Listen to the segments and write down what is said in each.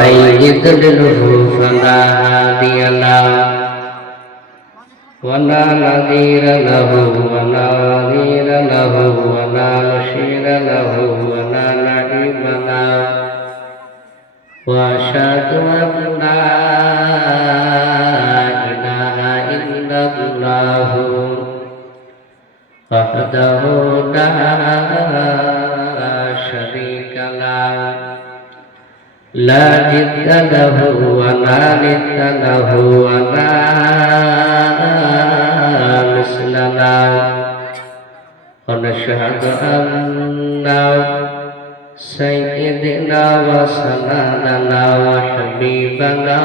من يضلله فلا هادي له ولا نذير له ولا ولي له ولا مشير له ولا نعيم له وأشهد أن لا إله إلا الله وحده لا شريك له لا جد له ولا ند له ولا مثل له ونشهد أن سيدنا وسندنا وحبيبنا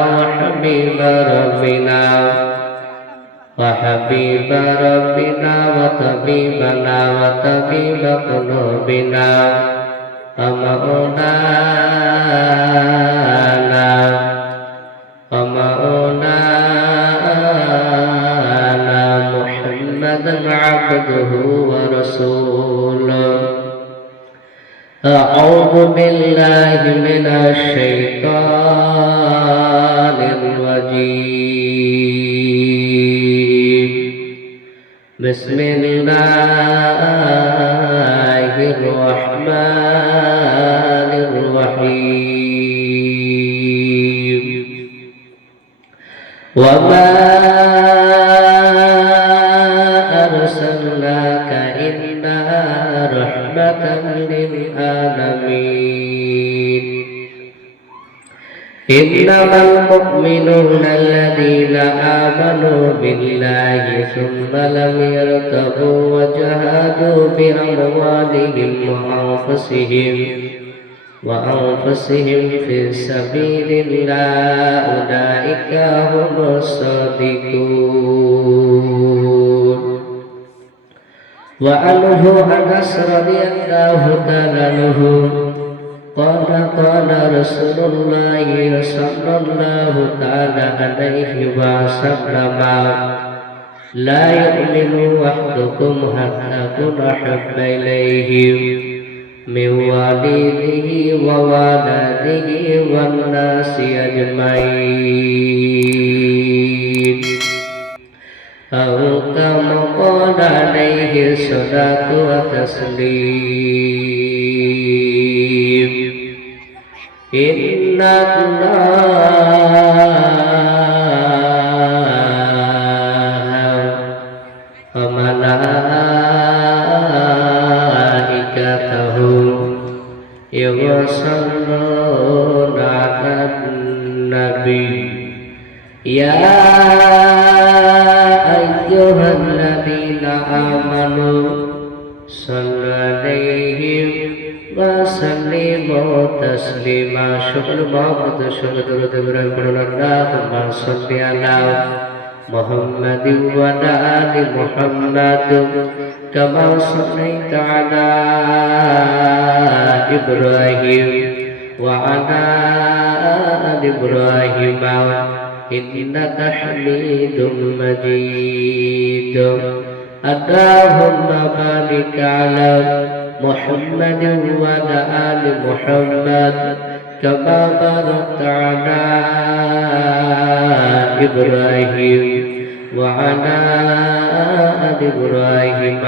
وحبيب ربنا وطبيبنا وطبيب قلوبنا ومولانا محمدا عبده ورسوله أعوذ بالله من الشيطان الرجيم بسم الله الرحمن الرحيم وما أرسلناك إلا رحمة للعالمين إنما المؤمنون الذين آمنوا بالله ثم لم يرتابوا وجاهدوا بأموالهم وأنفسهم في سبيل الله أولئك هم الصادقون وعنه أنس رضي الله تعالى عنه قال رسول الله صلى الله تعالى عليه وسلم لا يؤمن أحدكم حتى أكون أحب إليه من والده وولده والناس أجمعين أو كما قال عليه الصلاة والتسليم إن الله وملائكته يصلون على النبي يا أيها الذين آمنوا صلوا عليه وسلموا تسليما شكر محمد شكر إبراهيم اللهم صل على محمد وعلى آل محمد كما صليت على إبراهيم وعلى آل إبراهيم إنك حميد مجيد اللهم بارك على محمد وعلى آل محمد كما باركت على إبراهيم وعلى آل إبراهيم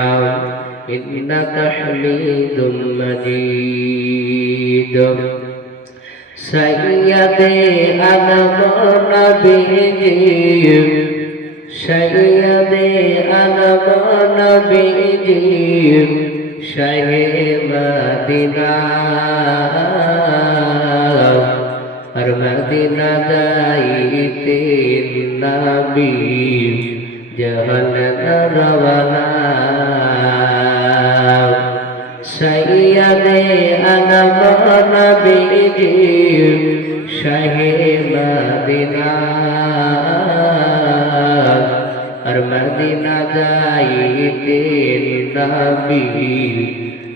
إنك حميد مجيد سيدي أنا نبيي سيدي أنا نبيي شيخ مدينة مدينة دايت النبي جهلنا روانا سيدي أنا نبيي شيخ مدينة مدينة دايت النبي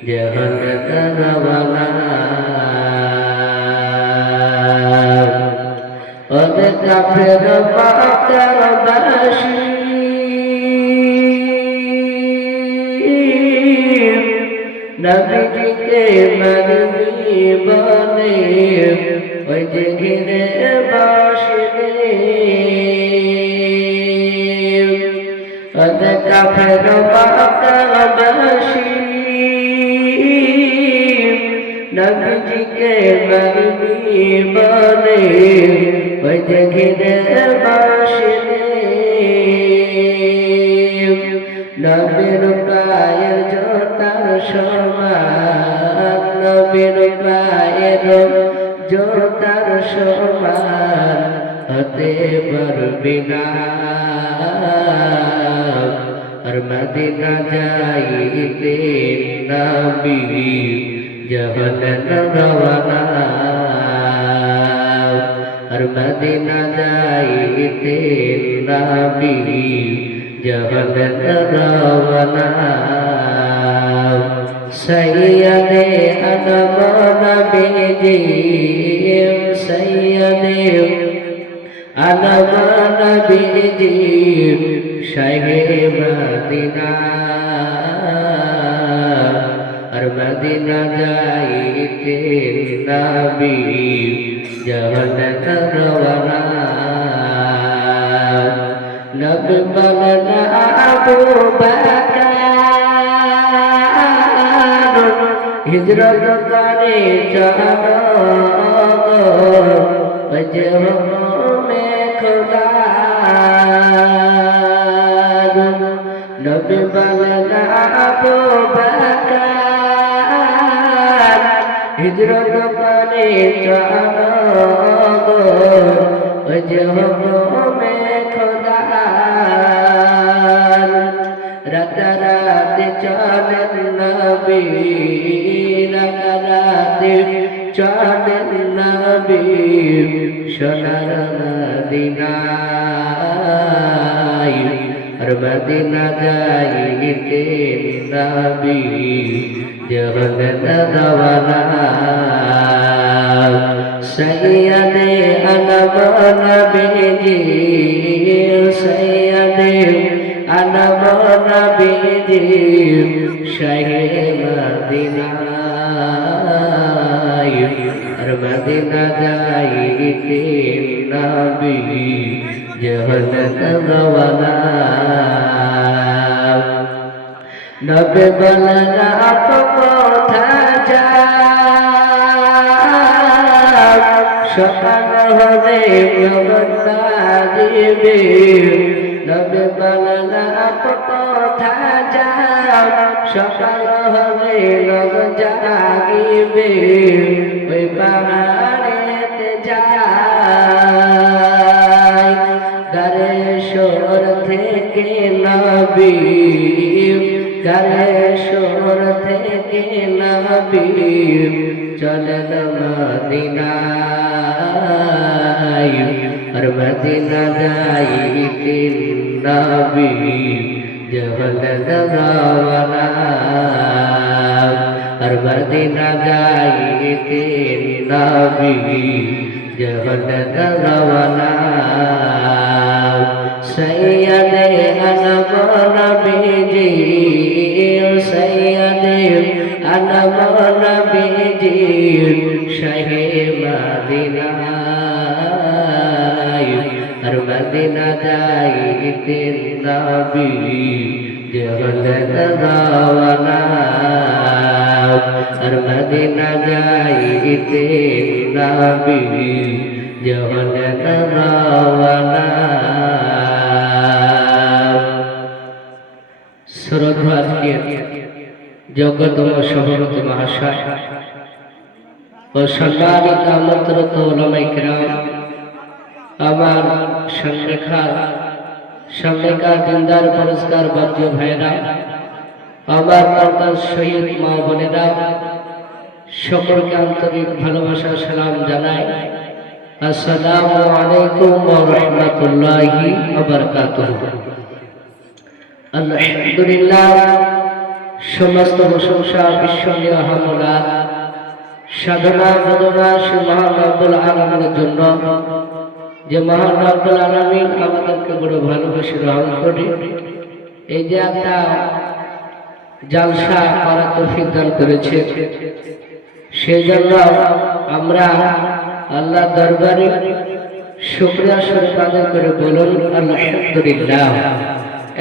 جهلنا روانا وذكر فأكثر بشير نبي के मन में बने ওই যে ঘিরে বসলে কাফের মক্কাবাসী নবীজিকে মারবি বলে ওই যে ঘিরে বসলে নবীর পায়ের জোতার সমান নবীর পায়ের জোতার সমান হতে পারবি না আর মদিনা যাইতে নবী জাহান রওয়ানা আর মদিনা যাইতে নবী জাহান রওয়ানা সৈয়দে আদম নবীজি সৈয়দে আদম নবীজি শাহে মদিনা আর মদিনা যাইতে নবী জাহান রওয়ানা নবী বলেন আবু বকর হিজরত করে চলো বজহ মে খোদা নবী বলেন আবু বকর হিজরত করে চলো বজহ মে খোদা রাতারাত চলেন নবী রাতারাত চলেন নবী সোনার মদিনায় আর মদিনা যাইতে নবী জাহান রওয়ানা সৈয়দে আলম নবীজি সৈয়দে আলম নবীজি শাহে মদিনা আর মদিনা যাইতে নবী জাহান রওয়ানা নবী বলেন আপ কোথা যাও সকাল হলে জগৎ বাজিবে নবী বলেন আপ কোথা যাও সকাল হলে লোক জাগিবে ওই পাহাড়েতে যায় গারেশ্বর থেকে নবী গারেশ্বর থেকে নবী চলেন মদিনায় আর মদিনা যাইতে নবী জাহান রওয়ানা আর মদিনা যাইতে নবী জাহান রওয়ানা সৈয়দে আলম নবীজি সৈয়দে আলম নবীজি শাহে মদিনা আর মদিনা যাইতে নবী জাহান রওয়ানা আর মদিনা যাইতে নবী জাহান রওয়ানা শ্রদ্ধার্ঘ্য যোগ্যতম সভাপতি মহাশয় ও সম্মানিত আমন্ত্রিত ওলামায়ে কেরাম আমার সংলেখা দিনদার পুরস্কার বাদ্য ভাইরা আমার পর্দার শহীদ মা বোনেরা সকলকে আন্তরিক ভালোবাসা সালাম জানাই আসসালামু আলাইকুম ওয়া রাহমাতুল্লাহি ওয়া বারাকাতুহু আলহামদুলিল্লাহ সমস্ত প্রশংসা বিশ্বনীয় হামলা সাধনা বদনা সে মহান রব্বুল আলামিনের জন্য যে মহান রব্বুল আলামিন আমাদেরকে বড় ভালোবেসে রহম করে এই যে একটা জালসা করার তৌফিক দান করেছে সেই জন্য আমরা আল্লাহ দরবারে শুকরিয়া স্বরূপ আদায় করে বলুন আলহামদুলিল্লাহ।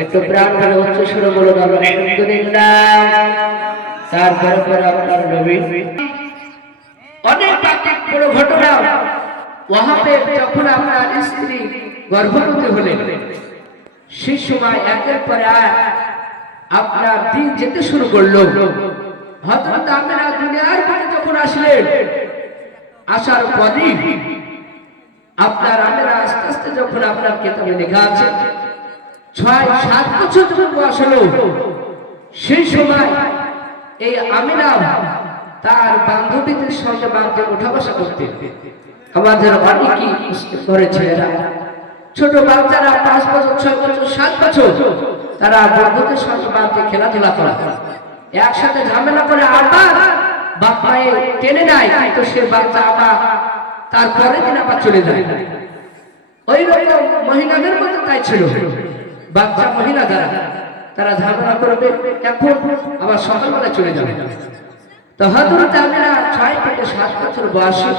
একটু প্রাণ ভরে উচ্চ সুরে বলুন আলহামদুলিল্লাহ। তারপরে পরে আপনার নবী অনেক বড় ঘটনা। ওয়াহাবে যখন আপনার স্ত্রী গর্ভবতী হলেন, সেই সময় একের পর এক আপনার দিন যেতে শুরু করলো। হযরত আমিনা দুনিয়ার পরে যখন আসলেন, আসার পরই আপনার আমিনা আস্তে আস্তে যখন আপনার কিতাবে লেখা আছে ৬-৭ বছর যখন বয়স হলো, সেই সময় এই আমিনা তার বান্ধবীদের সঙ্গে বাড়িতে ওঠা বসা করতেন। আমাদের অনেকই ঘরে ছেলেরা, ছোট বাচ্চারা ৫ বছর, ৬ বছর, ৭ বছর, তারা বন্ধুদের সঙ্গে বাড়িতে খেলাধুলা করে, একসাথে ঝামেলা করে, আবার বাপায় টেনে নেয়, কিন্তু সে বাচ্চা আবার তারপরে দিন আবার চলে যায়। ওই রকম মহিলাদের মধ্যে তাই ছিল। বাচ্চা মহিলা যারা, তারা ঝামেলা করবে, এখন আবার সকালবেলা চলে যাবে। তো হযরত আমিনা ৬ থেকে ৭ বছর বয়সে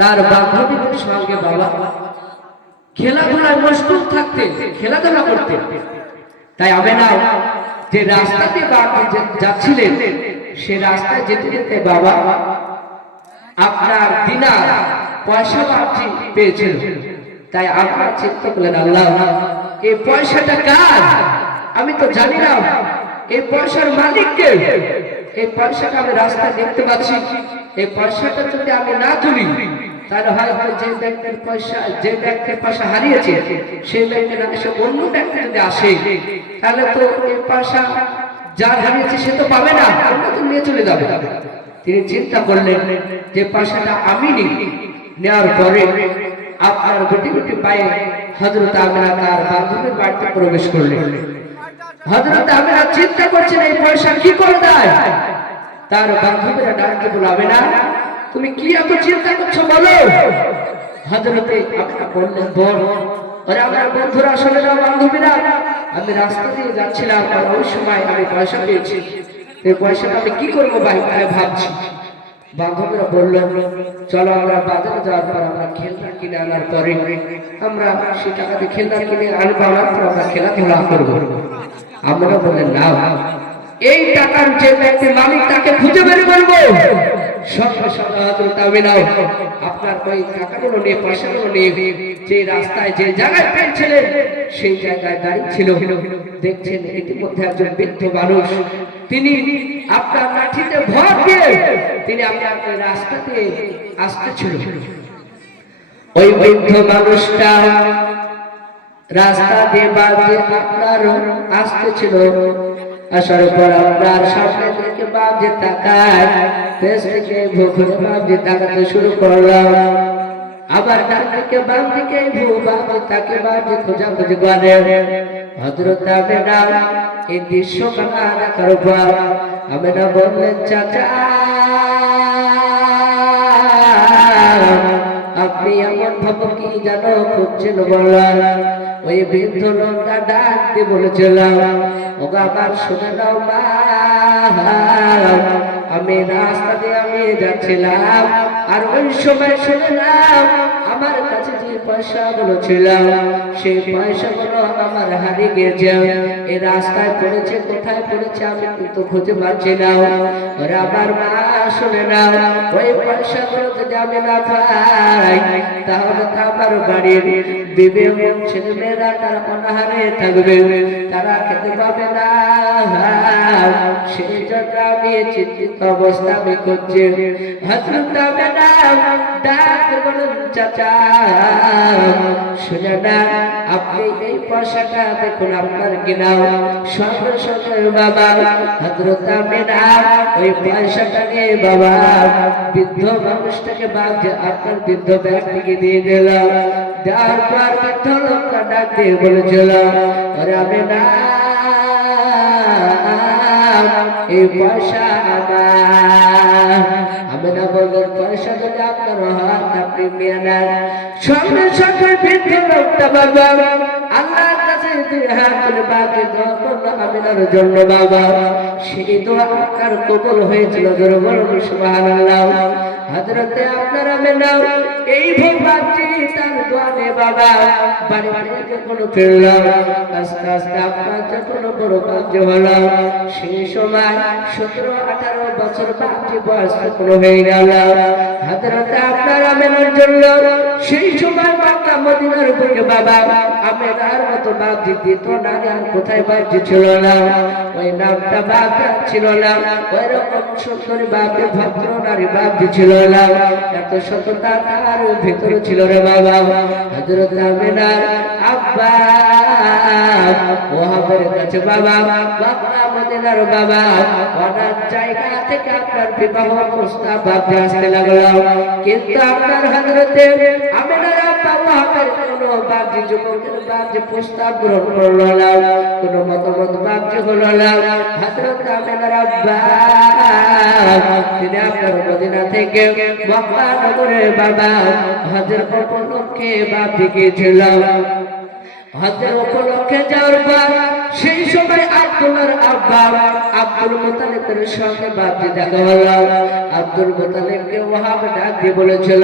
তার বান্ধবীদের সঙ্গে বাবা খেলাধুলায় মশগুল থাকতেন, খেলাধুলা করতেন। তাই আমিনা যে রাস্তা দিয়ে বাড়িতে যাচ্ছিলেন, সে রাস্তায় যেতে যেতে বাবা আপনার দিনার পয়সা বাড়তি পেয়েছিল। তাই আপনার চিন্তা করলেন, আল্লাহ এই পয়সাটা কার? আমি তো জানি না এই পয়সার মালিক কে। এই পয়সাটা আমি রাস্তায় দেখতে পাচ্ছি, এই পয়সাটা যদি আমি না তুলি, তাহলে হয়তো যে ব্যক্তির পয়সা হারিয়েছে, সেই ব্যক্তি না এসে অন্য ব্যক্তি যদি আসে, তাহলে তো এই পয়সা যার হারিয়েছে সে তো পাবে না, অন্য তো নিয়ে চলে যাবে। তিনি চিন্তা করলেন যে পয়সাটা আমি নিই। নেওয়ার পরে আপনার গুটি গুটি পায়ে হযরত আমিনা তার বান্ধবীর বাড়িতে প্রবেশ করলেন। হযরত আমিনা চিন্তা করছেন এই পয়সা কি করে দেয়। তার বান্ধবীরা ডাকতে বলল, আমিনা তুমি কি এত চিন্তা করছো বলো। হযরতে আমিনা বললেন, বল। আরে আমার বন্ধুরা, আসলে না বান্ধবীরা, আমি রাস্তা দিয়ে যাচ্ছিলাম, আর ওই সময় আমি পয়সা পেয়েছি। এই পয়সাটা আমি কি করবো ভাই ভাবছি। বান্ধবীরা বলল, চলো আমরা বাজারে যাওয়ার পর আমরা খেলনা কিনে আনার পরে আমরা সেই টাকাতে খেলনা কিনে আনবো, আমরা খেলাধুলা করবো। আমরা বললেন, না, এই টাকার যে ব্যক্তি মালিক তাকে খুঁজে বের করবো। সঙ্গে সঙ্গে হযরত আমিনা আপনার ওই টাকাগুলো নিয়ে, পয়সাগুলো নিয়ে যে রাস্তায় যে জায়গায় পেয়েছিলেন, সেই জায়গায় দাঁড়িয়ে ছিল। দেখছেন ইতিমধ্যে একজন বৃদ্ধ মানুষ, তিনি আপনার লাঠিতে ভর দিয়ে তিনি আপনার রাস্তাতে আসতেছিল। ওই বৃদ্ধ মানুষটা রাস্তা দিয়ে বাজে আপনার আসতেছিল। আসার পর আপনার সামনে থেকে বাজে তাকায়, পেছ থেকে ঘুরে বাজে তাকাতে শুরু করলাম। আবার ডান থেকে বাম থেকে বাজে তাকে বাজে খোঁজাখুঁজি করে। হযরত আমিনা এই দৃশ্য কানা দেখার পর আমিনা বললেন, চাচা আপনি এমন ভাবে কি জানো খুঁজছেন বললেন। ওই বৃদ্ধ লোকটা ডাক দিয়ে বলেছিলাম, ওগো আমার শুনে নাও মা, আমি রাস্তা দিয়ে আমি যাচ্ছিলাম, আর ওই সময় শুনলাম আমার কাছে যে পয়সাগুলো ছিল, সেই পয়সাগুলো আমার হারিয়ে গিয়েছে। এই রাস্তায় পড়েছে, কোথায় পড়েছে আমি কিন্তু খুঁজে পাচ্ছি না। ওরে আমার মা শুনে নাও, ওই পয়সাগুলো যদি আমি না পাই, তাহলে তো আমার বাড়ির বিবে ছেলেমেয়েরা তারা অনাহারে থাকবে, তারা খেতে পাবে না। সেই জন্য আমি চিন্তিত অবস্থা আমি করছি। হযরত আমিনা ডাক বলেন, চাচা শুনে না, আপনি এই পয়সাটা দেখুন আপনার কিনাও। সঙ্গে সঙ্গে বাবা হযরত আমিনা ওই পয়সাটা নিয়ে বাবা বৃদ্ধ মানুষটাকে বাজে আপনার বৃদ্ধ ব্যক্তিকে দিয়ে দিল। দেওয়ার পর বৃদ্ধ লোকটা ডাক দিয়ে বলেছিল, আরে আমিনা এই পয়সা আমার। আমিনা বললেন, পয়সা যদি আপনার হয় আপনি নিয়ে নেন। সঙ্গে সঙ্গে বৃদ্ধ লোকটা বাবা আল্লাহর কাছে দুই হাত তুলে বাকে দোয়া করলো আমিনার জন্য। বাবা সেই দোয়া আপনার কবুল হয়েছিল। জোরে বলুন সুবহানাল্লাহ। হযরতে আপনার আমেনা এই ভোপাতি তার দোয়ানে বাবা বাড়ি বাড়ি যখন ফিরলাম আস্তে আস্তে আপনার যখন বড় কাজ হলো সেই সময় 17-18 বছর বাকি বয়স যখন হয়ে গেল হযরতে আপনার আমেনার জন্য সেই সময় মক্কা মদিনার বুকে বাবা আমেনার মতো বাপ দিত না আর কোথায় বাপ ছিল না ওই নামটা বাপ ছিল না ওই রকম সুন্দরী বাপের ভদ্র নারী বাপ ছিল না এত সততা তার ভিতরে ছিল রে বাবা হযরত আমেনার আব্বা ওহাবের কাছে বাবা মক্কা মদিনার বাবা অনেক জায়গা থেকে আপনার বিবাহ প্রস্তাব ভাবতে আসতে লাগলো কিন্তু আপনার হযরতে আমেনার আব্বা ওহাবের কোনো বাপজি যুবকের বাপজি প্রস্তাব গ্রহণ করলো না কোনো মতামত বাপজি হলো না হযরত আমেনার আব্বা তিনি আপনার মদিনা থেকে মক্কা নগরে বাবা হজের উপলক্ষে বাপজি গিয়েছিল হজের উপলক্ষে যাওয়ার পর সেই সময় আব্দুল্লাহর আব্বা আব্দুল মুতালিবের সঙ্গে বাপজি দেখা হলো আব্দুল মুতালিবকে ওহাব ডাক দিয়ে বলেছিল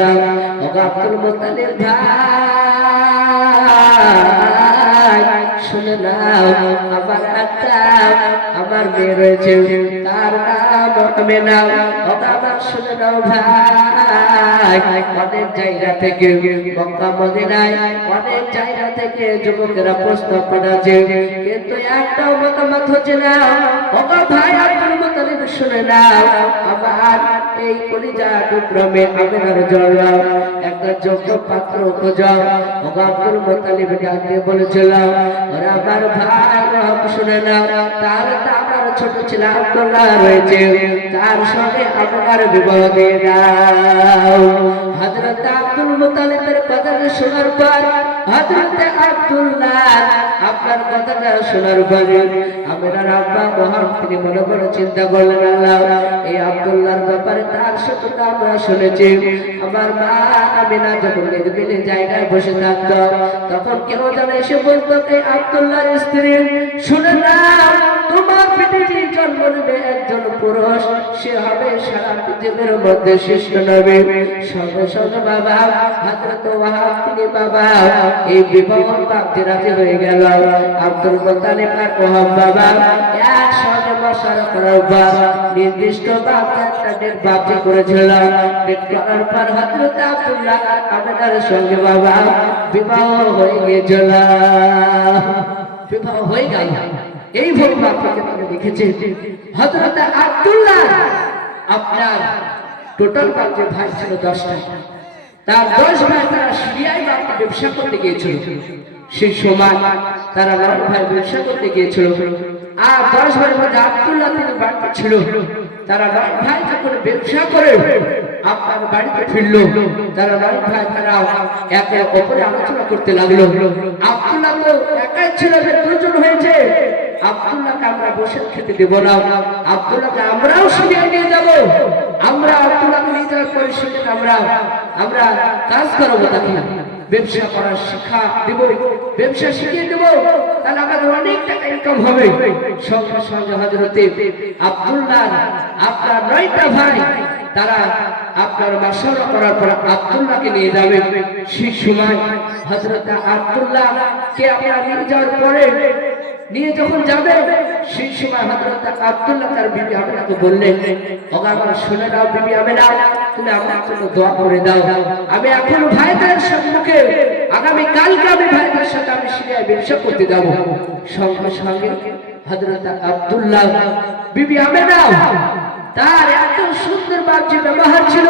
ও আব্দুল মুতালিব ভাই শুনে নাও আমার একটা আমার মেয়ে রয়েছে তার নাম আমেনা ও আমার শুনে নাও ভাই অনেক জায়গা থেকে মক্কা মদিনায় অনেক জায়গা থেকে যুবকেরা প্রস্তাব পাঠাচ্ছে কিন্তু একটাও মতামত হচ্ছে না ও ভাই আব্দুল মুতালিব শুনে নাও আমার এই কলিজা টুকরমে আমেনার জন্য একটা যোগ্য পাত্র খোঁজো ও আব্দুল মুতালিব ডাক দিয়ে বলেছিল ওরে আমার ভাই শুনে নাও তার আমার ছোট ছেলে আব্দুল্লাহ রয়েছে তার সঙ্গে আপনার বিবাহ দিয়ে দাও হযরত আব্দুল মুতালিবের কথা শোনার পর হযরত আব্দুল্লাহ আপনার কথাটা শোনার পরে আমেনার আব্বা ওহাব তিনি মনে মনে চিন্তা করলেন আল্লাহ এই আব্দুল্লাহর ব্যাপারে তার সত্যতা আমরা শুনেছি আমার মা আমেনা যখন নির্বিলি জায়গায় বসে থাকত তখন কেউ যেন এসে বলতো এই আব্দুল্লাহর স্ত্রী শুনে না তোমার পেটে যে জন্ম নেবে একজন পুরুষ সে হবে সারা পৃথিবীর মধ্যে শ্রেষ্ঠ নবী সঙ্গে সঙ্গে বাবা হযরত ওয়াহাব তিনি বাবা এই বিবাহ প্রাপ্তি রাজি হয়ে গেল আব্দুল মুতালিব আর ওয়াহাব বাবা একসঙ্গে মশারা করার পর নির্দিষ্ট একটা ডেট বাপজি করেছিল ডেট করার পর হযরত আব্দুল্লাহ আমেনার সঙ্গে বাবা বিবাহ হয়ে গিয়েছিল বিবাহ হয়ে গেল এই ভোর বাপকে আপনি দেখেছেন হযরত আব্দুল্লাহ আপনার টোটাল বাপের ভাই ছিল 10টা তার 10 ভাই তারা সিরিয়ায় বাপকে ব্যবসা করতে গিয়েছিল সেই সময় তারা 9 ভাই ব্যবসা করতে গিয়েছিল আর 10 ভাইয়ের মধ্যে আব্দুল্লাহ তিনি বাড়িতে ছিল তারা 9 ভাই যখন ব্যবসা করে আপনার বাড়িতে ফিরলো তারা 9 ভাই তারা একে অপরে আলোচনা করতে লাগলো আব্দুল্লাহ তো একাই ছিল যে দুজন হয়েছে আব্দুল্লাহকে আমরা বসে খেতে দেব না আব্দুল্লাহকে আমরাও সিরিয়ায় নিয়ে যাব আমরা আব্দুল্লাহকে নিয়ে যাওয়ার পরিস্থিতি আমরা কাজ করবো তাকে ব্যবসা করার শিক্ষা দেব ব্যবসা শিখিয়ে দেব তাহলে আমাদের অনেক টাকা ইনকাম হবে সঙ্গে সঙ্গে হযরতে আব্দুল্লাহ আপনার 9টা ভাই তারা আপনার মাশওয়ারা করার পর আব্দুল্লাহকে নিয়ে যাবে সেই সময় হযরত আব্দুল্লাহ কে আপনারা নিয়ে যাওয়ার পরে নিয়ে যখন যাবে সেই সময় হযরত আব্দুল্লাহ তার বিবি আমেনাকে বললেন ওগো আমার শুনে নাও বিবি আমেনা তুমি আমার জন্য দোয়া করে দাও আমি এখন ভাইদের সম্মুখে আগামী কালকে আমি ভাইদের সাথে আমি সিরিয়ায় ব্যবসা করতে যাব সঙ্গে সঙ্গে হযরত আব্দুল্লাহ বিবি আমেনা তার এত সুন্দর বাহ্য ব্যবহার ছিল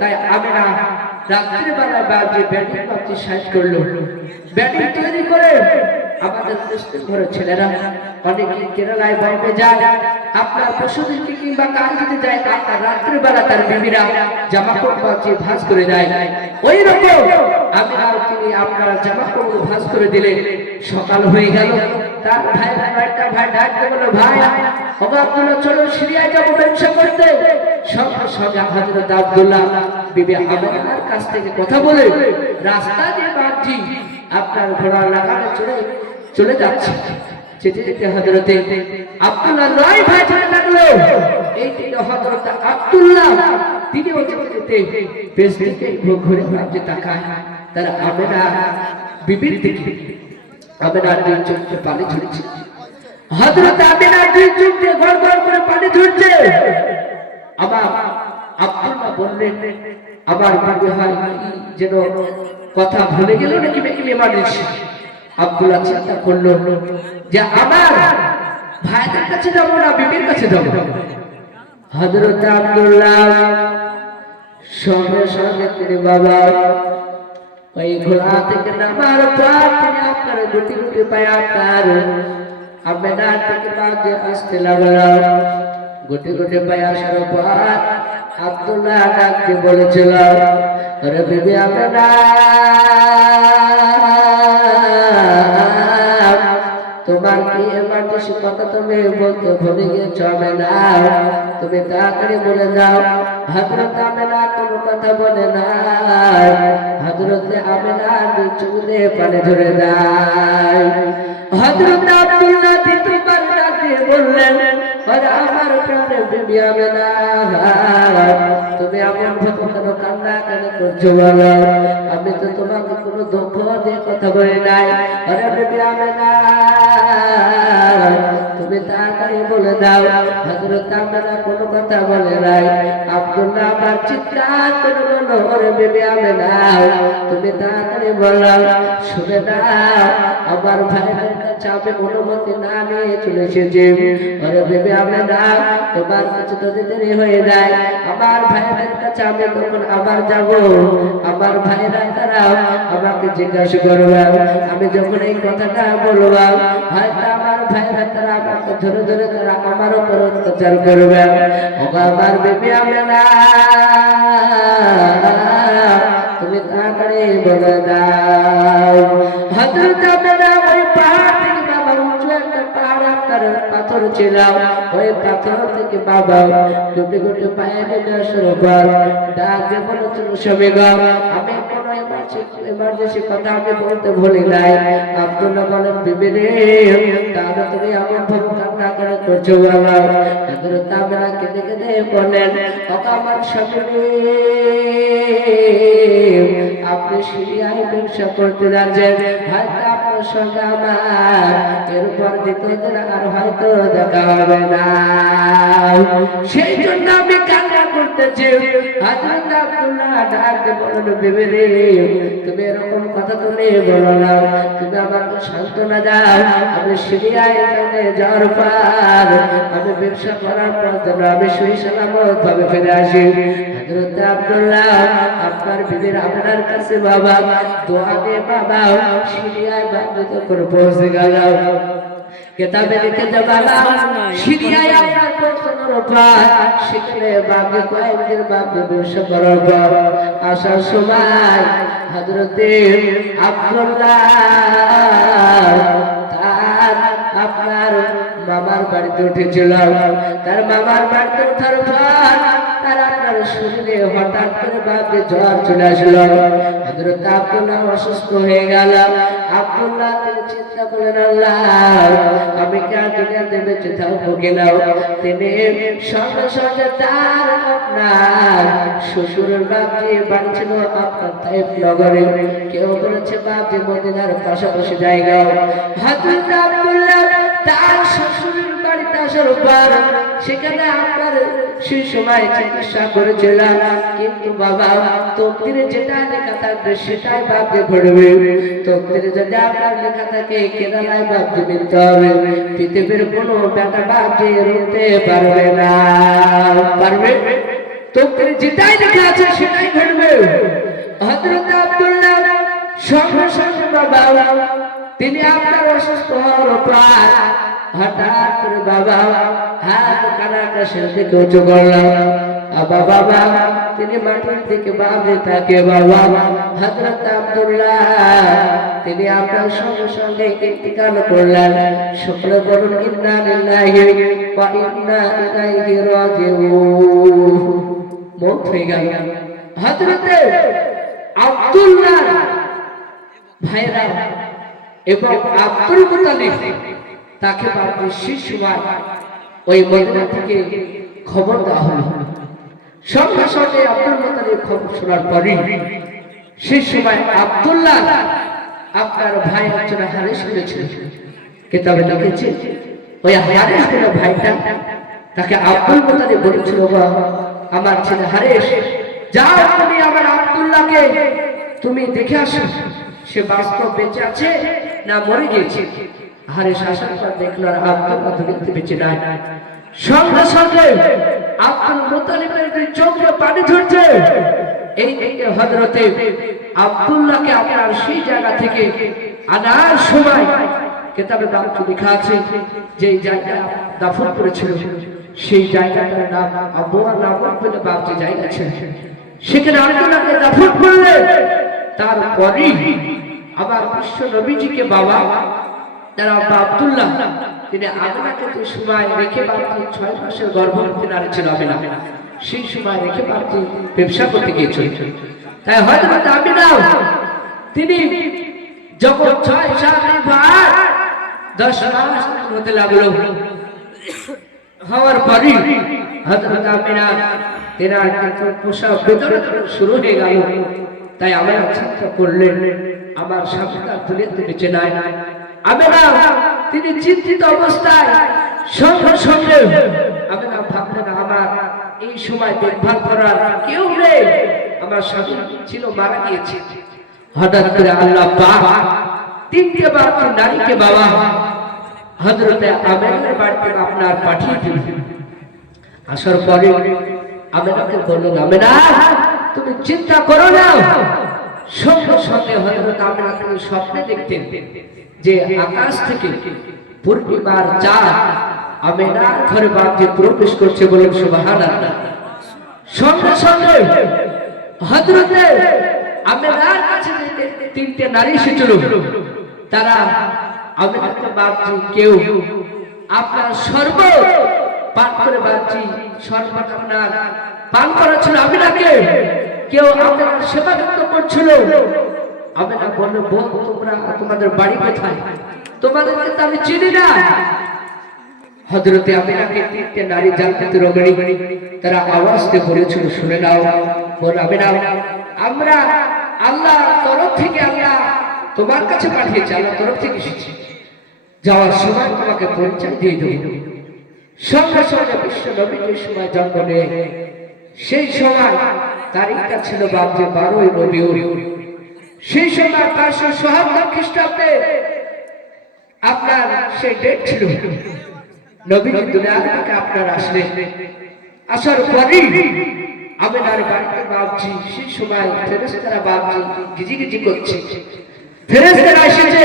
তাই আমেনা রাত্রি বেলায় বাহ্য ব্যাটিং বাহ্য সাইজ করলো ব্যাটিং তৈরি করে আমাদের মুসলিম ঘরের ছেলেরা অনেকে কেরালায় বম্বে যায় আপনার পশুদিনকে কিংবা কাল দিতে যায় আপনার রাত্রি বেলা তার বিবিরা জামা কাপড় বাঁচিয়ে ভাঁজ করে দেয় ওই রকম আমি আর তিনি আপনার জামা কাপড় ভাঁজ করে দিলে সকাল হয়ে গেল তার ভাই একটা ভাই ডাকতে বলল ভাই ওগো আব্দুল্লাহ চলো সিরিয়ায় যাবো ব্যবসা করতে সঙ্গে সঙ্গে হযরত আব্দুল্লাহ বিবি আমেনার কাছ থেকে কথা বলে রাস্তা দিয়ে বাঁধি আপনার ঘোড়া লাগানো চলে যাচ্ছে যেতে যেতে হযরতে আব্দুল্লাহ 9 ভাই চলে লাগলো এই দিকে হযরত আব্দুল্লাহ তিনিও যেতে যেতে পেছ থেকে ঘুরে ঘুরে তাকায়, তার আমেনা বিবির দিকে। আমেনার দুই চোখে পানি ঝরছে, হযরত আমেনার দুই চোখে গড় গড় করে পানি ঝরছে। আমার আব্দুল্লাহ বললেন, আমার বিবি হয় যেন কথা ভুলে গেল নাকি মেমানের। আব্দুল্লাহ চিন্তা করলো যে আমার ভাইদের কাছে যাবো না বিবির কাছে যাবো। হযরত আব্দুল্লাহ সঙ্গে সঙ্গে তিনি বাবা ওই ঘোড়া থেকে নামার পর তিনি আপনার গুটি গুটি পায়ে আপনার আমেনার থেকে বাজে আসতে লাগলো। গুটি গুটি পায়ে আসার পর আব্দুল্লাহ ডাকতে বলেছিল, আরে বিবি আমেনা, তোমার কি এমার্জেন্সি কথা তুমি বলতে ভুলে গিয়েছ আমেনা? তুমি তাড়াতাড়ি বলে দাও। হযরত আমেনা কোনো কথা বলে না। হযরত আমেনা দুই চোখে পানি ঝরে যায়। হযরত আব্দুল্লাহ দ্বিতীয়বার ডাকতে বললেন, আরে আমার প্রাণের বিবি আমেনা, তুমি এমন ভাবে কেন কান্না কেন করছো বলো? আমি তো তোমাকে কোনো দুঃখ দিয়ে কথা বলি নাই। আরে বিবি আমেনা, তুমি তাড়াতাড়ি বলে দাও। হযরত আমেনা কোনো কথা বলে নাই। আব্দুল্লাহ আবার চিৎকার করে বলল, ওরে বিবি আমেনা, তুমি তাড়াতাড়ি বলো। শুনে দাও, আমার ভাইয়ের কাছে আমি অনুমতি না নিয়ে চলে এসেছি। ওরে বিবি আমেনা, তোমার কাছে যদি দেরি হয়ে যায়, আমার ভাইয়ের কাছে আমি তখন আবার যাব। আমার ভাইরা তারা আমাকে জিজ্ঞাসা করবে। আমি যখন এই কথাটা বলবো, হয়তো আমার ভাইরা তারা আমাকে ধরে ধরে তারা আমার উপর অত্যাচার করবে। আমার বিবি আমেনা, তুমি তাড়াতাড়ি বলে দাও। হযরত আমেনা ওই পাহাড় থেকে বাবা উঁচু একটা পাহাড় আপনার পাথর ছিল, ওই পাথর থেকে বাবা গুটি গুটি পায়ে নেমে আসার পর ডাকে বলেছিল, স্বামী গো, আমি কোনো এমার্জেন্সি কথা আমি বলতে ভুলি নাই। আব্দুল্লাহ বলেন, বিবি রে, তাহলে তুমি এমন ভাবে কান্না করে করছো বলো? হযরত আমেনা কেঁদে কেঁদে বলেন, আমার স্বামী, আপনি সিরিয়ায় ব্যবসা করতে যাচ্ছেন, হয়তো আপনার সঙ্গে আমার এরপর দ্বিতীয় দিন আর হয়তো দেখা হবে না, সেই জন্য আমি কান্না করতেছি। হযরত আব্দুল্লাহ ডাকতে বলল, বিবি রে, তুমি এরকম কথা তুমি বলো না, তুমি আমাকে সান্ত্বনা দাও। আমি সিরিয়ায় যাওয়ার পর আমি ব্যবসা করার পর যেন আমি সহি সালামত ভাবে ফিরে আসি। হযরত আব্দুল্লাহ আপনার বিবির আমেনার কাছে বাবা দোয়া দিয়ে বাবা সিরিয়ায় বান্ধব করে পৌঁছে গেল। কিতাবে লিখে যাবালা সিরিয়ায় আপনার পৌঁছানোর পর সেখানে বাবা কয়েকদিন বাবা ব্যবসা করার পর আসার সময় হযরত আব্দুল্লাহ তার আপনার মামার বাড়িতে উঠেছিল। তার মামার বাড়িতে ওঠার পর তার আপনার শরীরে হঠাৎ করে বাপে জ্বর চলে আসলো। হযরত আব্দুল্লাহ অসুস্থ হয়ে গেল। আব্দুল্লাহ তিনি চিন্তা করলেন, আল্লাহ, আমি কি আর দুনিয়াতে বেঁচে থাকবো কিনা? তিনি সঙ্গে সঙ্গে তার আপনার শ্বশুরের বাপ যে বাড়ি ছিল আপনার তাইফ নগরে, কেউ বলেছে বাপ যে মদিনার পাশাপাশি জায়গা। হযরত আব্দুল্লাহ তার শ্বশুরের বাড়িতে আসার পর সেখানে আপনার সেই সময় চিকিৎসা করেছিলাম, কিন্তু বাবা তকদিরে যেটা লেখা থাকবে সেটাই বাপকে ঘটবে। তকদিরে যদি আপনার লেখা থাকে কেরালায় বাপকে মিলতে হবে। পৃথিবীর কোনো বেটা বাপ যে রুখতে পারবে না, পারবে? তকদিরে যেটাই লেখা আছে সেটাই ঘটবে। হযরত আব্দুল্লাহ সঙ্গে সঙ্গে বাবা তিনি আপনার অসুস্থ হওয়ার পর হঠাৎ করে বাবা হাত কানাটা শেষ দিকে উঁচু করলাম। বাবা তিনি মাটির দিকে বাঁধে থাকে। বাবা হযরত আব্দুল্লাহ তিনি আপনার সঙ্গে সঙ্গে ইন্তিকাল করলেন। সকলে বলুন, ইন্না লিল্লাহি ওয়া ইন্না ইলাইহি রাজিউন। মওত হয়ে গেল হযরত আব্দুল্লাহ ভাইরা এবং আব্দুল মুতালিব তাকে সেই সময় ওই মদিনা থেকে খবর দেওয়া হলো। সঙ্গে সঙ্গে আব্দুল মুত্তালিব খবর শোনার পরে সেই সময় আব্দুল্লাহ আপনার ভাই একজন হারিস করেছিল, কিতাবে লিখেছে ওই হারিস বলে ভাইটা তাকে আব্দুল মুত্তালিব বলেছিল, আমার ছেলে হারিস, যাও তুমি আমার আব্দুল্লাহকে তুমি দেখে আসো, সে বাস্তব বেঁচে আছে না মরে গিয়েছে। হারিস আসার পর দেখলো আর আব্দুল্লাহ দেখতে বেঁচে নাই। সঙ্গে সঙ্গে আব্দুল মুত্তালিবের চোখে পানি ঝরছে। এই দিকে হযরতে আব্দুল্লাহকে আপনার সেই জায়গা থেকে আনার সময় কিতাবে বাক্য লেখা আছে যে জায়গা দাফন করেছিল সেই জায়গাটার নাম আবওয়া নামক বলে বাক্য জায়গা ছিল। সেখানে আব্দুল্লাহকে দাফন করলেন। তারপরে আবার বিশ্ব নবীজিকে বাবা যারা আব্দুল্লাহ তিনি আমিনাকে যে সময় রেখে বাড়তি 6 মাসের গর্ভবতী নারী ছিল আমিনা, সেই সময় রেখে বাড়তি ব্যবসা করতে গিয়েছিল। তাই হযরত আমিনা তিনি যখন 6 সাল 10 মাস হতে লাগলো, হওয়ার পরে হযরত আমিনা তেনার প্রসব বেদনা শুরু হয়ে গেল। তাই আমরা চিন্তা করলেন আমার স্বামীটা দুনিয়াতে বেঁচে নাই। আমিনা তিনি চিন্তিত অবস্থায় সঙ্গে সঙ্গে আমিনা ভাবলেন আমার এই সময় দেখভাল করার কেউ নেই, আমার স্বামী ছিল মারা গিয়েছে। হঠাৎ করে আল্লাহ পাক 3টে বাচ্চা নারীকে বাবা হযরতে আমিনার বাড়িতে আপনার পাঠিয়ে দিলেন। আসার পরে আমিনাকে বললেন, আমিনা তুমি চিন্তা করো না। সঙ্গে সঙ্গে হযরত আমিনা তিনি স্বপ্নে দেখতেন যে আকাশ থেকে পূর্ণিমার চাঁদ আমিনার ঘরে বাড়িতে প্রবেশ করছে, বলেন সুবহানাল্লাহ। সঙ্গে সঙ্গে হযরতে আমিনার কাছে 3টে নারী এসেছিল। তারা আমিনাকে বাড়িতে কেউ আপনার শরবত পান করে বাড়িতে শরবত আপনার পান করেছিল আমিনাকে, কেউ আপনার সেবা যত্ন করছিল। আমিনা বলল, বোন তোমরা তোমাদের বাড়ি কোথায়? তোমাদেরকে তো আমি চিনি না। হযরতে আমিনাকে 3টে নারী জান্নাতের রমণী তারা আওয়াজ দিয়ে বলেছিল, শুনে নাও বোন আমিনা, আমরা আল্লাহর তরফ থেকে আল্লাহ তোমার কাছে পাঠিয়েছে, আল্লাহর তরফ থেকে এসেছি, যাওয়ার সময় তোমাকে পরিচয় দিয়ে দেব। সঙ্গে সঙ্গে বিশ্ব নবী যে সময় জন্ম নেয় সেই সময় তারিখটা ছিল 12ই রবিউল। সেই সময় 577 খ্রিস্টাব্দে আপনার সেই ডেট ছিল নবীজি দুনিয়ার থেকে আপনার আসলেন। আসার পরে আমিনার বাড়িতে বাপজি সেই সময় ফেরেশতারা বাপজি গিজিগিজি করছে। ফেরেশতারা এসেছে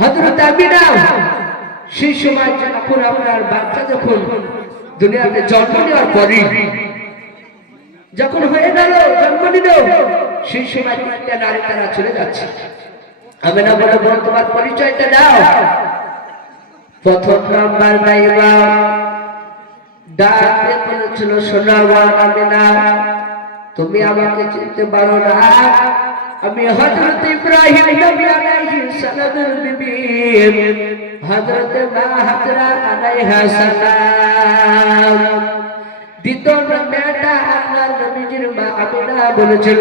হযরত আমিনা সেই সময় যখন আপনার বাচ্চা যখন দুনিয়াতে জন্ম নেওয়ার পরে যখন হয়ে গেল জন্ম নিল সেই সময় 3টে নারী তারা চলে যাচ্ছে। আমিনা বলে, বোন তোমার পরিচয়টা দাও। প্রথম নাম্বার নাইবা ডাকে বলেছিল, সোনা আমিনা তুমি আমাকে চিনতে পারো না, আমি হযরত ইব্রাহিম নবী আলাইহিস সালামের বিবি হযরত মা হাজরা আলাইহা সালাম। দ্বিতীয় মেয়েটা আল্লাহর নবীজির মা আমিনা বলেছিল,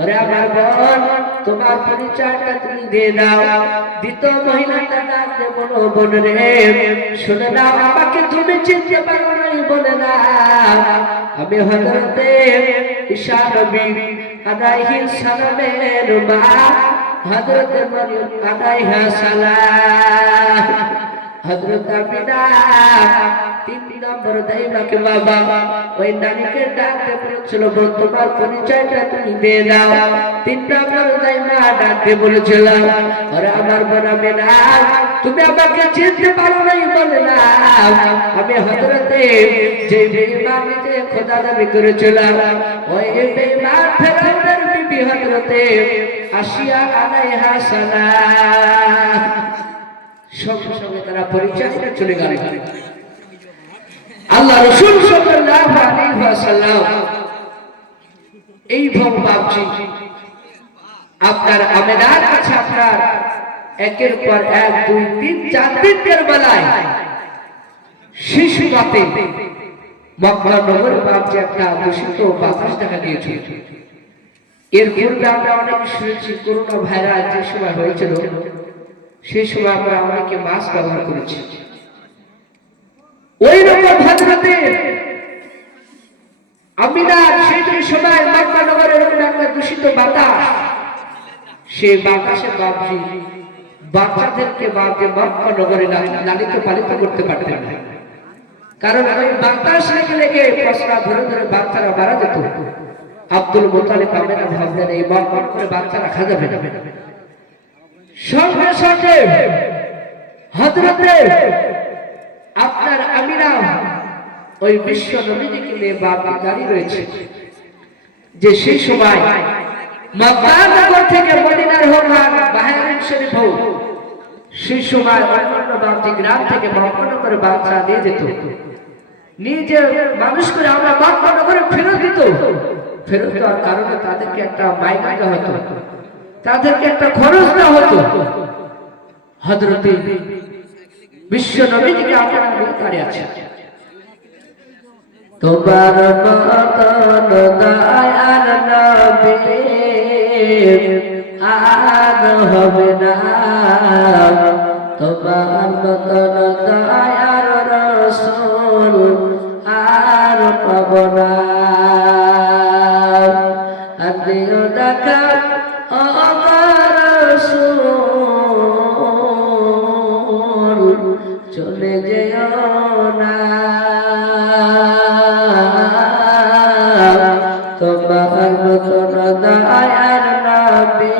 আরে আমার বোন তোমার পরিচয়টা তুমি দিয়ে দাও। দ্বিতীয় মহিলাটা নাম দিয়ে বলো, বোন রে শুনে নাও, আমাকে তুমি চিনতে পারো না বলে না, আমি হযরতে ঈসা নবী আলাইহিস সালামের মা হযরত মরিয়ম আলাইহা সালাম। হযরত আমিনা 3 নম্বর দাইমাকে বাবা ওই নারীকে ডাকতে বলেছিল, বোন তোমার পরিচয়টা তুমি দিয়ে দাও। 3 নম্বর দাইমা ডাকতে বলেছিল, আরে আমার বোন আমিনা তুমি আমাকে চিনতে পারো নাই বলে না, আমি হযরতে যে বেঈমান যে খোদা দাবি করেছিলাম ওই বেঈমান ফেরাউনের বিবি হযরতে আসিয়া আলাইহা সালাম। সঙ্গে সঙ্গে তারা পরিচয় করে চলে গেল। আল্লাহ রাসূল সাল্লাল্লাহু আলাইহি ওয়াসাল্লাম এই ভাবছি আপনার আমিনার কাছে আপনার একের পর এক 2 3 4 দিনের বেলায় শিশু রাতে মক্কা নগরে বাপ যে একটা দূষিত বাতাস দেখা দিয়েছে। এর পূর্বে আমরা অনেক শুনেছি করোনা ভাইরাস যে সময় হয়েছিল সেই সময় আমরা অনেকে মাস্ক ব্যবহার করেছি। ওই রকম হযরতে আমিনার সেই সময় মক্কা নগরে এরকম একটা দূষিত বাতাস, সেই বাতাসে বাপজি বাচ্চাদেরকে বাপজি মক্কা নগরে লালিত পালিত করতে পারতেন না, কারণ ওই বাতাস লেগে লেগে পশরা ধরে ধরে বাচ্চারা মারা যেত। আব্দুল মুতালিব আমিনা ভাবলেন এই মক্কা করে বাচ্চা রাখা যাবে না। সঙ্গে সঙ্গে হযরতে আপনার আমিনা ওই বিশ্ব নবীজিকে নিয়ে বাবা দাঁড়িয়ে রয়েছে যে সেই সময় মক্কা নগর থেকে মদিনার হোক আর বাহরাইন শরীফ হোক, সেই সময় অন্যান্য বাপজি গ্রাম থেকে মক্কা নগরে বাচ্চা নিয়ে যেত, নিজে মানুষ করে আমরা মক্কা নগরে ফেরত দিত। ফেরত দেওয়ার কারণে তাদেরকে একটা মাইনা দেওয়া হতো, তাদেরকে একটা খরচ দেওয়া হতো। হযরতে বিশ্ব নবীজিকে আপনারা দাঁড়িয়ে আছে, তোমার মতন দয়ার নবী আর হবে না, তোমার মতন দয়ার রাসূল আর পাব না। আদিও দেখা আমার রাসূল চলে যেও না, তোমার মতন দয়ার নবী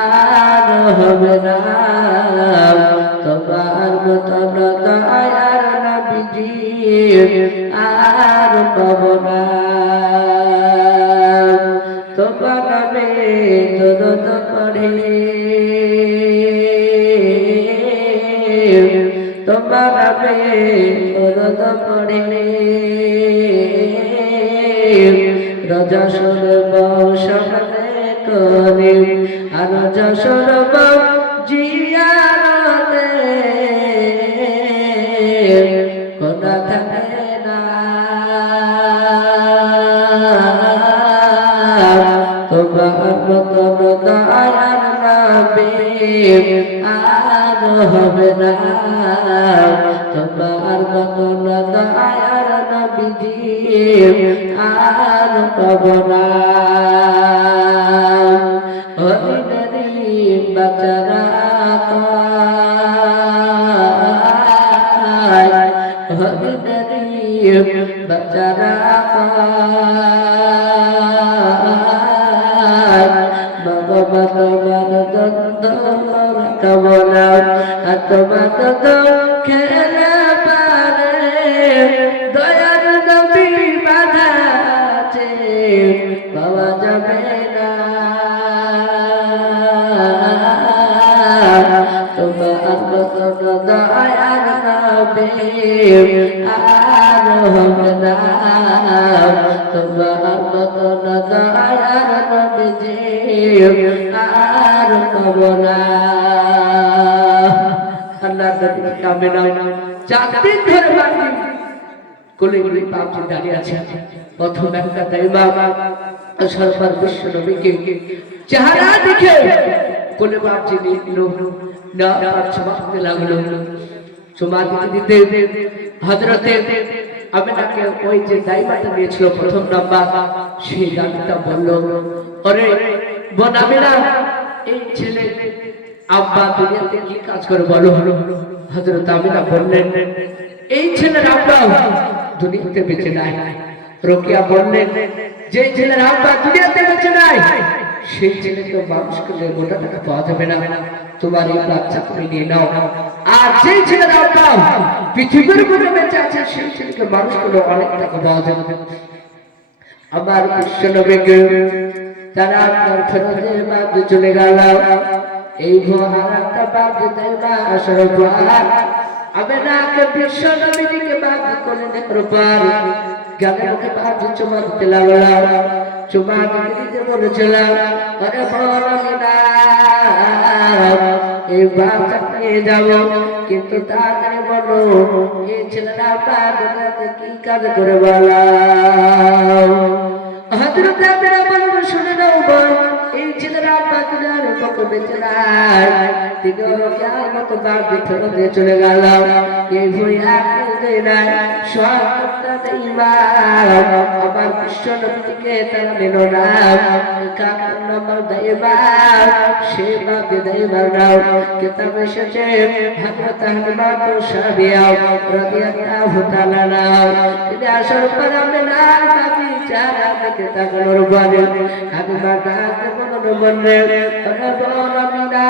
আর হবে না, তোমার মতন দয়ার নবীজি আর পাব না। তোমার নামে দরুদ পড়ে, তোমার নামে দরুদ পড়ে, রাজা সরব সামনে করে আর রাজা সরব জিয়ারতে কোনা থাকে না। তোমার মতন দয়ার নবী আর হবে না, তোমার মতন দয়ার নবীজি আর পাব না। হরিনারি বাচারা হরিনারি বাচারা বাবা তোমার দ্বন্দ্ব কামনা তোমার খেলা পারে দয়ার নবী বাধা আছে পাওয়া যাবে না। তোমার মতন দয়ার নবী আর হবে না, তোমার মতন দয়ার নবীজি আর পাব না। আল্লাহ নবী কামেনা 4 দিন ধরে বাকি কোলে কোলে বাপজি দাঁড়িয়ে আছে। প্রথম একটা দাইমা সরকার বিশ্ব নবীকে চেহারা দেখে কোলে বাপজি নিল না, চুমাতে লাগলো। চুমা দিতে দিতে হযরতে আমিনাকে ওই যে দাইমাটা দিয়েছিল প্রথম নাম্বার, সেই দাইমাটা বলল, আরে বোন আমিনা, এই ছেলে আব্বা দুনিয়াতে কি কাজ করে বলো। হযরত আমিনা বললেন, এই ছেলের আব্বা দুনিয়াতে বেঁচে নাই। রোকিয়া বললেন, যে ছেলের আব্বা দুনিয়াতে বেঁচে নাই সেই ছেলেকে মানুষ করলে গোটা টাকা পাওয়া যাবে না, তোমার এই বাচ্চা তুমি নিয়ে নাও। আর যে ছেলের আব্বা পৃথিবীর বুকে বেঁচে আছে সেই ছেলেকে মানুষ করলে অনেক টাকা পাওয়া যাবে। আমার বিশ্ব নবীকে তারা আপনার ফেরতে বাদ চলে গেল। এই ভয়ানকটা বাদ দেবা আসর পার আমিনাকে বিশ্ব নবীকে বাদ করে নেবার পর গালের বাদ চুমা দিতে লাগলো। চুমা দিতে বলেছিলাম, আরে বোন আমিনা, এই বাচ্চা নিয়ে যাবো, কিন্তু তাড়াতাড়ি বলো এই ছেলেরা আপনার দুনিয়াতে কি কাজ করে বলো। হযরত আমিনা বলল শুনে নাও বল এই ছেলেরা আপনার দুনিয়ার কত বেঁচে নাই তিনি কিয়ামত বাদ দিয়ে চলে গেল এই ভুঁই আপনি নাই সত্যতা ইমান আমার বিশ্ব নবীকে তার নিল না কার নম্বর দাইবার সে বাদ দাইবার নাও কিতাব এসেছে হযরত হালিমা সাদিয়া রাদিয়াল্লাহু তাআলা নাও তিনি আসর পর আমরা না কাবি চারা দেখে তাগলর বলে হালিমা ডাকতে বলল বললে রবিনা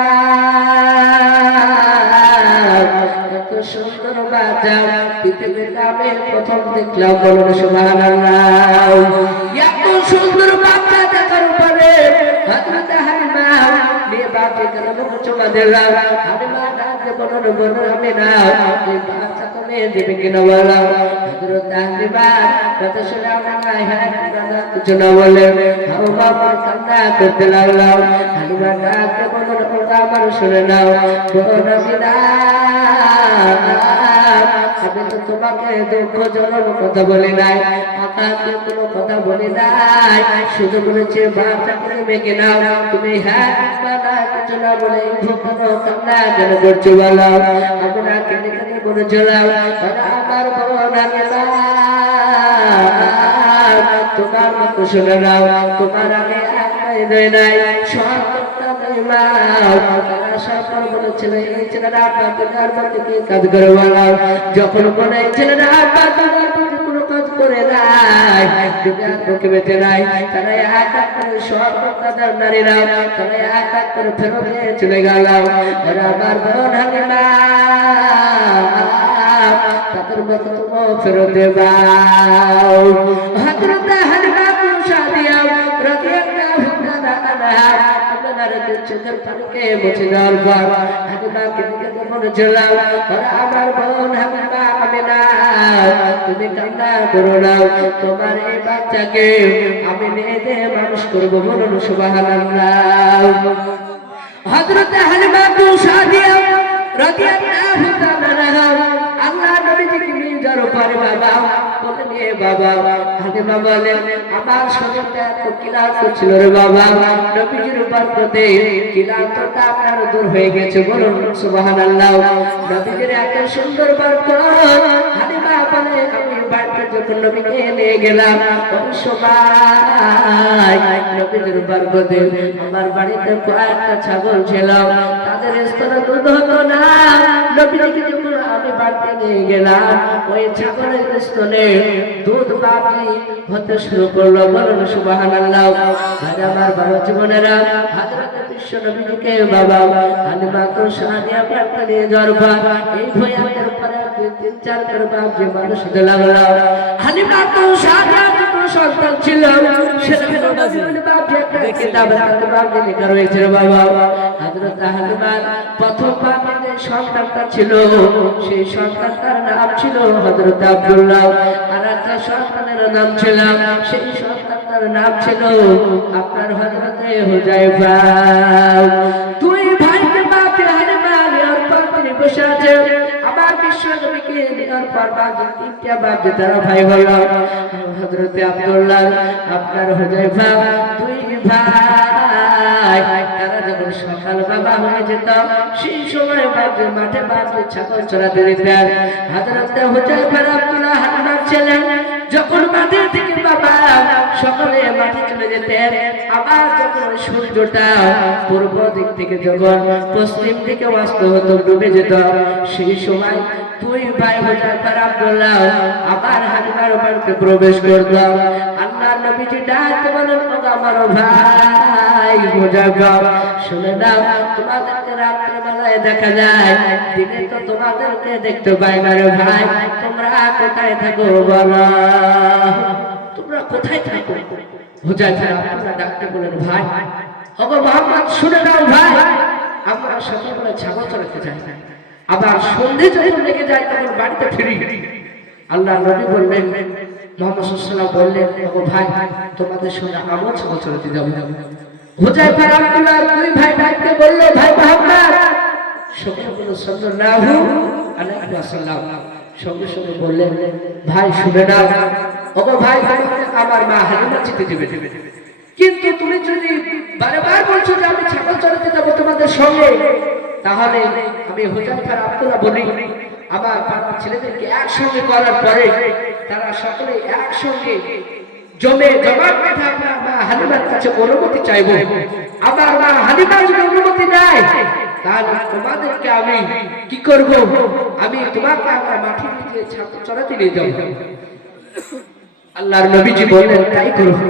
এত সুন্দর বাজার পৃথিবীর নামে প্রথম দেখলাম বলুন সুবহানাল্লাহ। এত সুন্দর বাচ্চা দেখার পরে হযরত হালিমা নিয়ে বাপে গেল চুমা দিলাম হালিমা ডাকতে বলল বলল আমি না এই বাচ্চা তুমি দেবে কিনা বলো। হযরত হালিমা কথা শুনে আমার হ্যাঁ কিছু না বলে হাওয়া কান্না করতে লাগলাম হালিমা ডাকতে বলল আমার শুনে নাও বলল আমি না আমি তো তোমাকে দুঃখজনক কথা বলি নাই আকাশে কোনো কথা বলি নাই শুধু বলেছে বাচ্চাকে মেঘে নাও তুমি হ্যাঁ কিছু না বলে কান্না কেন করছো বলো আমরা কেঁদে কেঁদে বলেছিলাম আমার বোন আমি তোমার মতো শুনে নাও তোমার আগে একটাই দেয় নাই সত্যটা নেই মা সরকার বলেছিল এই ছেলেরা আপনার পিতার মধ্যে কি কাজ করে বলো যখন কোন এই ছেলেরা আপনার পিতার মধ্যে কোনো কাজ করে নাই দুনিয়ার পক্ষে বেঁচে নাই তারা এক এক করে সরকার নারীরা তারা এক এক করে ফেরত নিয়ে চলে গেল আর আমার বোন হালিমা তাদের মতো তোমাও ফেরত দেবাও। হযরত হালিমা সাদিয়া রাদিয়াল্লাহু তাআলা আপনার চোখের পানিকে মুছে দেওয়ার পর হালিমাকে দেখে বলেছিলাম আমার বোন হালিমা আমিনা তুমি কান্না করো না তোমার এই বাচ্চাকে আমি মেয়েদে মানুষ করবো বলুন সুবহানাল্লাহ। হযরত হালিমা সাদিয়া রাদিয়াল্লাহু তাআলা আল্লাহ নবীজিকে নিজার উপরে বাবা বলে নিয়ে বাবা হালিমা বলে আমার শরীরটা এত ক্লান্ত ছিল রে বাবা নবীজির বরকতে ক্লান্তটা আপনার দূর হয়ে গেছে বলুন সুবহানাল্লাহ। নবীজির এত সুন্দর বরকত হালিমা বলে আমি বাড়িতে যখন নবীকে নিয়ে গেলাম ওই সময় নবীজির বরকতে আমার বাড়িতে কয়েকটা ছাগল ছিল তাদের স্তনে দুধ হতো না নবীজিকে যখন আমি বাড়িতে নিয়ে গেলাম ওই ছাগলের স্তনে দুধ বাকি হতে শুরু করলো বলুন সুবহানাল্লাহ। আজ আমার বড় জীবনেরা হযরত বিশ্ব নবীজিকে বাবা হালিমা সাদিয়া বাড়িতে নিয়ে যাওয়ার পর এই ভয়ানক পরে 3-4 করে বাপ যে মানুষ হতে লাগলো হালিমা সাদিয়া সন্তান ছিল সেটা বাপ যে একটা কিতাব বাপ যে লেখা রয়েছে বাবা হযরত হালিমার প্রথম বাপে যে সন্তানটা ছিল সেই সন্তানটার নাম ছিল হযরত আব্দুল্লাহ আর একটা সন্তানের নাম ছিল সেই সন্তানটার নাম ছিল আপনার হযরত হুযায়ফা। দুই ভাইকে বাপে হালিমা নেওয়ার পর তিনি বসে আছে আমার বিশ্ব নবীকে নেওয়ার পর বাপ তিনটা বাপ যে তারা ভাই হলো হযরত আব্দুল্লাহ আপনার হুযায়ফা দুই ভাই তারা যখন সকাল বাবা হয়ে যেত সেই সময় বাপে মাঠে বাপে ছাগল চড়াতে দিতেন হযরত হুযায়ফা আব্দুল্লাহ হালিমার ছেলে যখন মাঠে থেকে বাবা সকালে মাঠে চলে যেতেন আবার যখন সূর্যটা পূর্ব দিক থেকে যখন পশ্চিম দিকে অস্ত হতো ডুবে যেত সেই সময় দুই ভাই হুযায়ফা আব্দুল্লাহ আবার হালিমার বাড়িতে প্রবেশ করত। আল্লাহ নবীজি ডাকতে বলেন ও আমার ভাই হুযায়ফা শুনে নাও তোমাদেরকে রাতের বেলায় দেখা যায় দিনে তো তোমাদেরকে দেখতে পাই না রে ভাই তোমরা কোথায় থাকো বলো তোমরা কোথায় থাকো। হুযায়ফা আব্দুল্লাহ ডাকতে বলেন ভাই ওগো মুহাম্মদ শুনে নাও ভাই আমরা সকালবেলা ছাগল চড়াতে যাই আবার সন্ধ্যে যখন লেগে যায় তখন বাড়িতে ফিরি। আল্লাহ নবী বললেন মুহাম্মদ সাল্লাল্লাহু আলাইহি বললেন ওগো ভাই তোমাদের সঙ্গে আমরাও ছাগল চড়াতে যাব। হুযায়ফা আব্দুল্লাহ দুই ভাই ডাকতে বলল ভাই মুহাম্মদ সকালবেলা সাল্লাল্লাহু আলাইহি ওয়াসাল্লাম সঙ্গে সঙ্গে বললেন, ভাই শুনে নাও, ওগো ভাই, আমার মা হালিমা যেতে দেবে, কিন্তু তুমি যদি বারবার বলছো যে আমি ছাগল চড়াতে যাবো তোমাদের সঙ্গে, তাহলে আমি হুযায়ফার আব্দুল্লাহ বলি আমার ছেলেদেরকে একসঙ্গে করার পরে তারা সকলে একসঙ্গে জমাট বেঁধে আমার মা হালিমার কাছে অনুমতি চাইবো। আমার মা হালিমা যদি অনুমতি দেয়, তাহলে তোমাদেরকে আমি কি করব, আমি তোমাকে আমার মাঠে নিয়ে ছাগল চড়াতে নিয়ে যাবো। আল্লাহর নবীজি বললেন, তাই করো।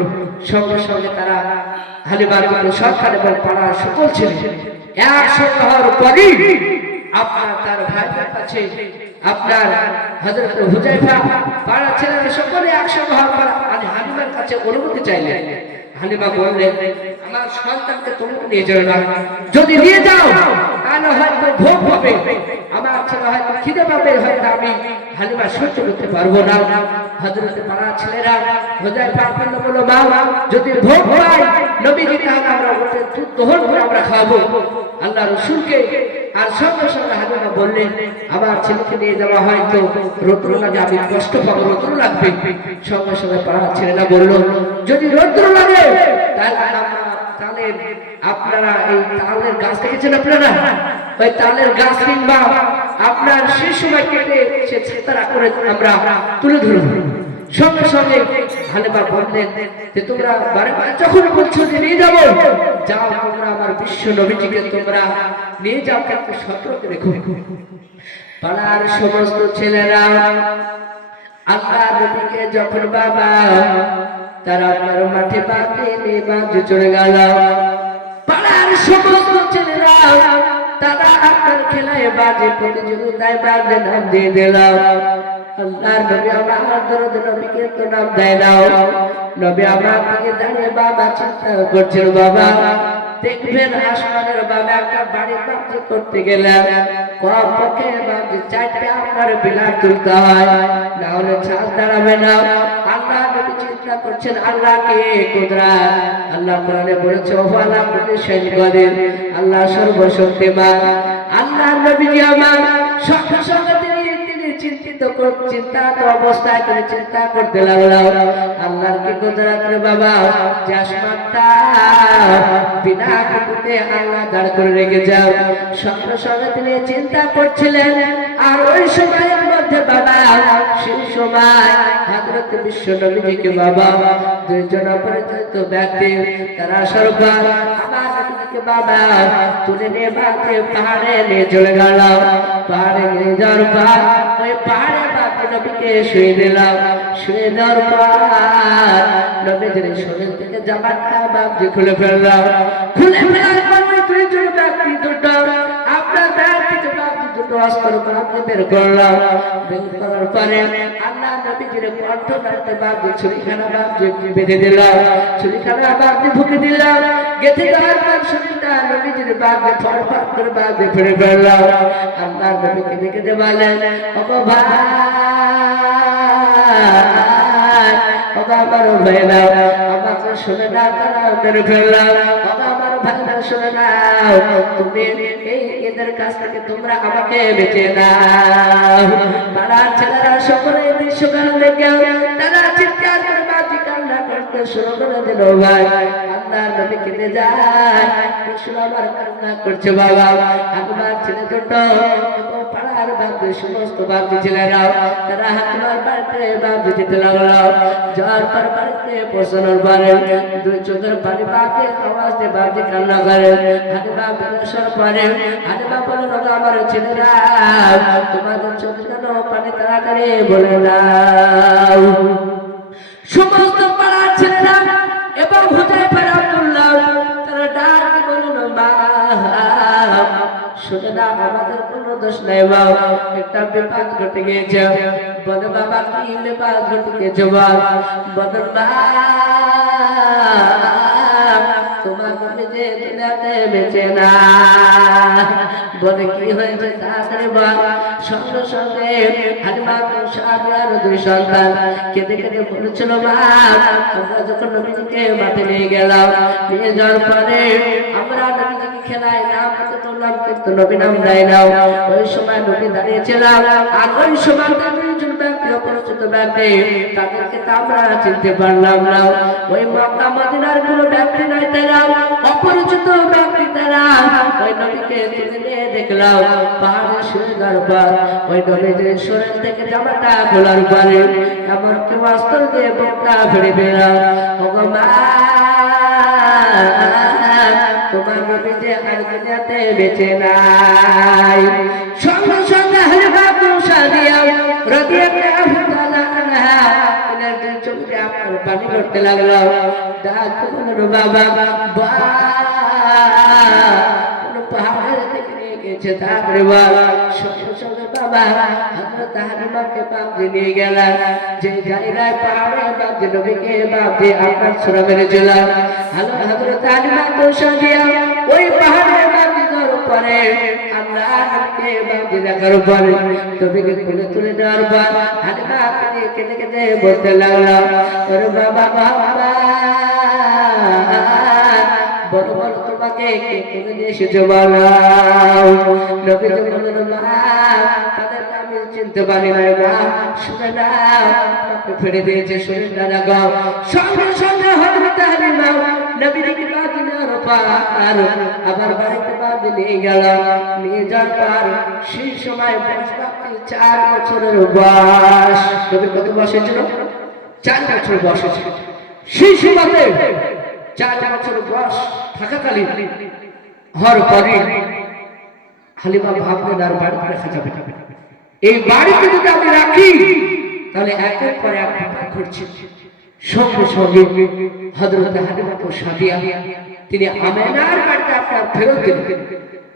সঙ্গে সঙ্গে তারা হালিমার সরকার এবং পাড়ার সকল ছেলে একসঙ্গে হওয়ার পরই আপনার তার ভাইয়ের কাছে আপনার হযরত হুযায়ফা পাড়ার ছেলেরা সকলে একসঙ্গে হওয়ার পর হালিমার কাছে অনুমতি চাইলেন। হালিমা বললেন, আমার সন্তানকে তুমি নিয়ে যাও না, যদি নিয়ে যাও তাহলে হয়তো ভোগ হবে, আমার ছেলে হয়তো খিদে পাবে, হয়তো আমি হালিমা সহ্য করতে পারবো না। হযরত পাড়ার ছেলেরা হুযায়ফা বলল, মা যদি ভোগ হয় নবীজি তাহলে আমরা ওকে দুধ দহন করে আমরা খাবো আল্লাহ রাসূলকে। আর সঙ্গে সঙ্গে হালিমা বললেন, আমার ছেলেকে নিয়ে যাওয়া হয়তো রৌদ্র লাগে, আমি কষ্ট পাবো, রৌদ্র লাগবে। সঙ্গে সঙ্গে পাড়ার ছেলেরা বলল, যদি রৌদ্র লাগে তাহলে আপনারা এই তালের গাছ দেখেছেন, আপনারা ওই তালের গাছ কিংবা আপনার সেই সময় কেটে সে ছাতারা করে আমরা তুলে ধরব। সঙ্গে সঙ্গে হালিমা বললেন যে তোমরা বারবার যখন বলছো যে নিয়ে যাবো, যাও তোমরা আমার বিশ্ব নবীজিকে তোমরা নিয়ে যাও, কিন্তু সতর্ক রেখো। পাড়ার সমস্ত ছেলেরা আল্লাহ নবীকে যখন বাবা তারা আপনার মাঠে বাঁধে চলে গেল, পাড়ার সমস্ত ছেলেরা তারা আপনার খেলায় বাজে প্রতিযোগিতায় বাজে নাম দিয়ে দিল। আল্লাহর নবী আমার দরদ নবীকে তো নাম দেয় না। নবী আমার দিকে দাঁড়িয়ে বাবা চিন্তা করছিল, বাবা দেখবেন আসমানের বাবা একটা বাড়ি বাঁধি করতে গেলে কমপক্ষে বাঁধি 4টা আপনার বিলার তুলতে হয়, না হলে ছাদ দাঁড়াবে না। আল্লাহ নবী চিন্তা করছেন আল্লাহকে কুদরত। আল্লাহ কোরআনে বলেছে, ওয়ালা কুল্লি শাইইন কাদির, আল্লাহ সর্বশক্তিমান। আল্লাহ নবীজি আমার সঙ্গে সঙ্গে চিন্তা অবস্থায় করে চিন্তা করতে লাগলো, আল্লাহর কি কুদরত রে বাবা, যে আসমানটা বিনা কিছুতে আল্লাহ দাঁড় করে রেখে যাও। সঙ্গে সঙ্গে তিনি চিন্তা করছিলেন। আর ওই সময়ের মধ্যে বাবা, সেই সময় হযরত বিশ্ব নবীজিকে বাবা দুইজন অপরিচিত ব্যক্তি তারা সরকার আমার নবীজিকে বাবা তুলে নিয়ে বাঁধে পাহাড়ে নিয়ে চলে গেল। পাহাড়ে নিয়ে যাওয়ার পর ওই পাহাড়ে বাঁধে নবীকে শুয়ে দিলাম। শুয়ে দেওয়ার পর নবীজির শরীর থেকে জামাটা বাবজি খুলে ফেললাম। খুলে ফেলার পর ওই দুইজন ব্যক্তি দুটো আপনার ব্যক্তিকে বাবজি দুটো অস্ত্র বাবজি বের করলাম। বের করার পরে আল্লাহ নবীজির কণ্ঠ কাটতে বাবজি ছুরিখানা বাবজি বেঁধে দিলাম। ছুরিখানা বাবজি ঢুকে দিলাম। গেঁথে দেওয়ার পর শরীরটা নবীজির বাবজি ফরফর করে বাবজি ফেলে ফেললাম। আল্লাহ নবীকে দেখে দে বলেন, ওগো ভাই, ওগো আমার ভাইরা, আমাকে শুনে না তারা মেরে ফেললাম। ওগো আমার ভাইরা শুনে নাও, তুমি এই এদের কাছ থেকে তোমরা আমাকে বেঁচে নাও। পাড়ার ছেলেরা সকলে দৃশ্যকাল দেখে তারা চিৎকার করে বাজি কান্না করতে শুরু করে দিল। ভাই আল্লাহর নবী কেঁদে যায়, শুনে আমার কান্না করছে। বাবা আমার ছেলে দুটো পাড়ার বাড়িতে সমস্ত বাড়ি ছেলেরা তারা হাকিমার বাড়িতে বাড়ি যেতে লাগলো। যাওয়ার পর বাড়িতে পৌঁছানোর পরে দুই চোখের পানি বাপে আওয়াজ দিয়ে বাড়ি কান্না করে। হাকিমা বেরোসার পরে হাকিমা বলেন, আমার ছেলেরা তোমাদের চোখে কেন পানি তাড়াতাড়ি বলে দাও। সমস্ত পাড়ার ছেলেরা এবং হুযায়ফা আব্দুল্লাহ তারা ডাক বলেন, মা শুনে না, আমাদের কোনো দোষ নাই বাবা, একটা বিপদ ঘটে গিয়েছে। বলে বাবা কি বিপদ ঘটে গিয়েছে? বলে মা তোমার যে দুনিয়াতে বেঁচে না। বলে কি হয়েছে তাড়াতাড়ি বল। সঙ্গে সঙ্গে হালিমা সাহাবীর দুই সন্তান কেঁদে কেঁদে বলেছিল, মা আমরা যখন নবীজিকে মাঠে নিয়ে গেলাম, নিয়ে যাওয়ার পরে আমরা নবীজিকে খেলায় নাম তো করলাম কিন্তু নবী নাম দেয় না। ওই সময় নবী দাঁড়িয়েছিলাম আর ওই সময় দুইজন ব্যক্তি অপরিচিত ব্যক্তি, তাদেরকে তো আমরা চিনতে পারলাম না। ওই মক্কা মদিনার কোনো ব্যক্তি নাই, তারা অপরিচিত ব্যক্তি। তারা ওই নবীকে তুলে দেখলাম পাহাড়ে শুয়ে গর্বার ওই নবীদের শরীর থেকে জামাটা খোলার পরে এমন কেউ অস্ত্র দিয়ে বুকটা ফেড়ে বেরাও, তোমার নবী যে আর দুনিয়াতে বেঁচে নাই। সঙ্গে সঙ্গে হালিফা সাদিয়া রাদিয়াল্লাহু তাআলা আনহা তিনার চোখে আপনার পানি পড়তে লাগলো। ডাক বলল বাবা পাহাড়ের থেকে নিয়ে গেছে, তারপরে সঙ্গে সঙ্গে বাবা হযরত হালিমাকে বাপ নিয়ে গেলেন যে জায়গায় পাহাড়ে বাপ যে নবীকে বাপ যে আপনার ছোড়া মেরেছিল। হযরত হালিমা তো সাদিয়া ওই পাহাড়ের বাপের উপরে আল্লাহকে বাপ যে দেখার উপরে নবীকে কোলে তুলে দেওয়ার পর হালিমা কেঁদে কেঁদে বলতে লাগলো, ওরে বাবা বাবা বড় বড় তোমাকে কে নিয়ে এসেছো বলাও। নবী তো বললেন মা তাদেরকে আমি চিনতে পারি না মা, শুনে না ফেলে দিয়েছে শরীরটা লাগাও। সঙ্গে সঙ্গে হযরত হালিমা নবীকে বাদিনার পার আবার বাড়িতে বাদ নিয়ে গেল। নিয়ে যাওয়ার পর সেই সময় বয়স 4 বছরের বয়স। নবীর কত বয়স ছিল? 4 বছর বয়স ছিল। সেই সময়তে 4 বছর বয়স থাকাকালীন হওয়ার পরে হালিমা ভাবলেন আর বাড়িতে রাখা যাবে না, এই বাড়িতে যদি আমি রাখি তাহলে একের পর এক বিপদ ঘটছে। সঙ্গে সঙ্গে হযরত হালিমা সাদিয়া তিনি আমেনার বাড়িতে আপনার ফেরত দিলেন।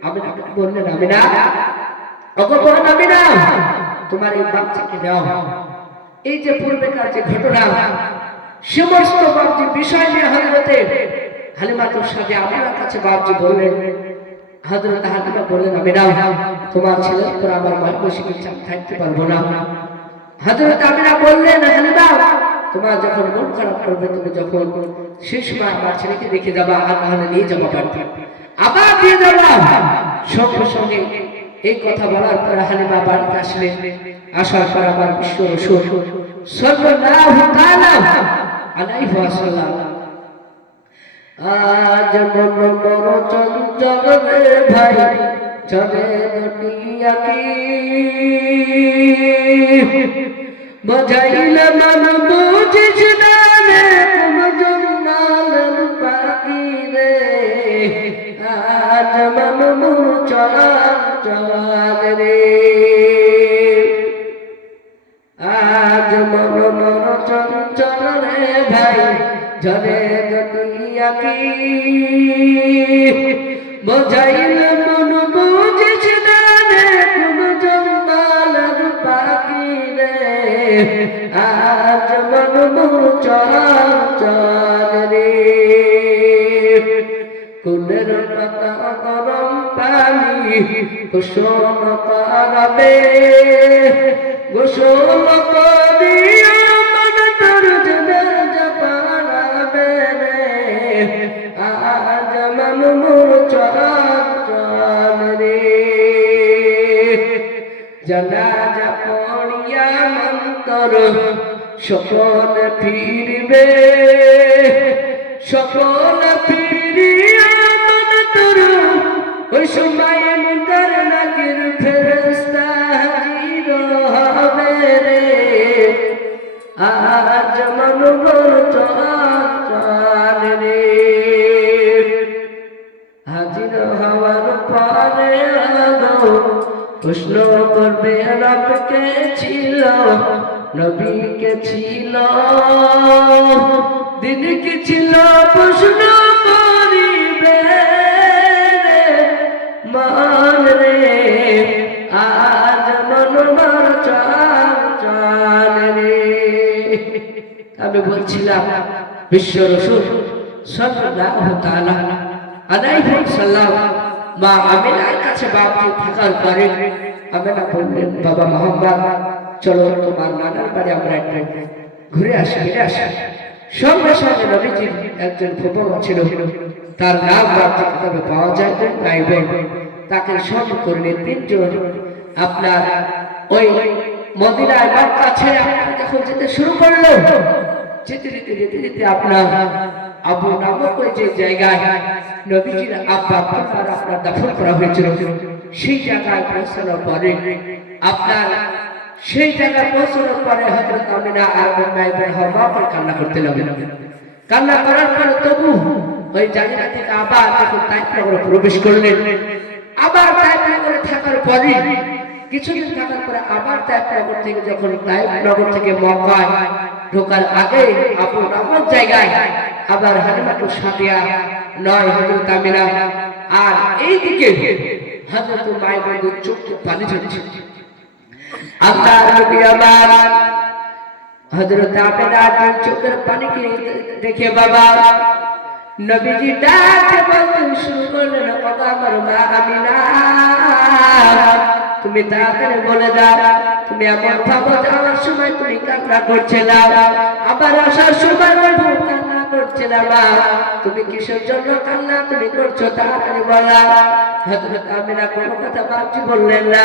আমেনা বললেন আমেনা, অগপন আমেনা তোমার এই বাচ্চাকে দাও। এই যে পূর্বেকার যে ঘটনা সমস্ত বাপজি বিষয় নিয়ে হযরতে হালিমা সাদিয়া আমেনার কাছে বাপজি বললেন। হযরত হালিমা বললেন আমেনা তোমার ছেলের উপর আমার মানসিক চাপ থাকতে পারবো না। হযরত আমেনা বললেন হালিমা তোমার যখন মন খারাপ করবে তুমি যখন সেই সময় আমার ছেলেকে দেখে যাবা আর নাহলে নিয়ে যাবো বাড়িতে আবার দিয়ে যাবা। সঙ্গে সঙ্গে এই কথা বলার পর হালিমা বাড়িতে আসলেন। আসার পর আমার বিশ্ব রাসূল সাল্লাল্লাহু তাআলা আলাইহি ওয়াসাল্লাম আজ মন বড় চঞ্চল রে ভাই চলে দুনিয়া কি বজাইলে মন বুঝিস না রে কোন জন্নালের পাখি রে। আজ মন বড় চঞ্চল রে, আজ মন বড় চঞ্চল রে ভাই চলে দুনিয়া কি বজাইলে মন বুঝিস না রে কোন জন্নালের পাখি রে। আজ মন বড় চঞ্চল রে, কুলের পাতা গরম পানি গোসল করাবে, গোসল করিয়া মন তোর জানাজা পড়াবে রে। আজ মন বড় চঞ্চল রে, জানাজা পড়িয়া মন তোর সকল ফিরবে, সকল ফিরিয়া মন তোর ওই সময় মুদার নাকির ফেরেশতা হাজির হবে রে। আজ মন বড় চঞ্চল রে, হাজির হওয়ার পরে প্রশ্ন করবে রবকে ছিল নবীকে ছিল দিন কি ছিল প্রশ্ন করিবে মান রে। আজ মন বড় চঞ্চল রে। আমি বলছিলাম বিশ্ব রাসূল সাল্লাল্লাহু তাআলা আলাইহি ওয়াসাল্লাম মা আমিনার কাছে বাপজি থাকার পরে আমিনা বললেন বাবা মুহাম্মদ চলো তোমার নানার বাড়ি আমরা একটু ঘুরে আসি ফিরে আসি। সঙ্গে সঙ্গে নবীজির একজন ফুফা ছিল, তার নাম বাপজি কিতাবে পাওয়া যায় তো নাইবে। তাকে স্মরণ করলেন। তিনজন আপনার ওই মদিনায় মক্কা ছেড়ে আপনার যখন যেতে শুরু করলো, যেতে যেতে যেতে যেতে আপনার আবু নামক ওই যে জায়গায় নবীজির আব্বা আপনার দাফন করা হয়েছিল, সেই জায়গায় পৌঁছানোর পরে আপনার সেই জায়গায় পৌঁছানোর পরে হযরত আমিনা আর উম্মে ইবনে হাওয়া করে কান্না করতে লাগলেন। কান্না করার পরে তবু ওই জায়গা থেকে আবার যখন তাইফ নগরে প্রবেশ করলেন, আবার তাইফ নগরে থাকার পরে কিছুদিন থাকার পরে আবার তাইফ নগর থেকে যখন তাইফ নগর থেকে মক্কায় ঢোকার আগে আবু নামক জায়গায় আবার হালিমাতুল সাদিয়া নয় হযরত আমিনা আর এইদিকে হযরত মাইমুনের চোখে পানি ঝরছে। আল্লাহর নবী আমার হযরত আমিনার চোখের পানিকে দেখে বাবা নবীজি ডাকে বলতে শুরু করলেন, বাবা আমার মা আমিনা, তুমি তাড়াতাড়ি বলে দাও, তুমি এমন ভাবো যাওয়ার সময় তুমি কান্না করছিলে, আবার আসার সময় কান্না করছিলে, মা তুমি কিসের জন্য কান্না তুমি করছো, তাড়াতাড়ি বলো। হযরত আমিনা কোনো কথা বাকি বললেন না।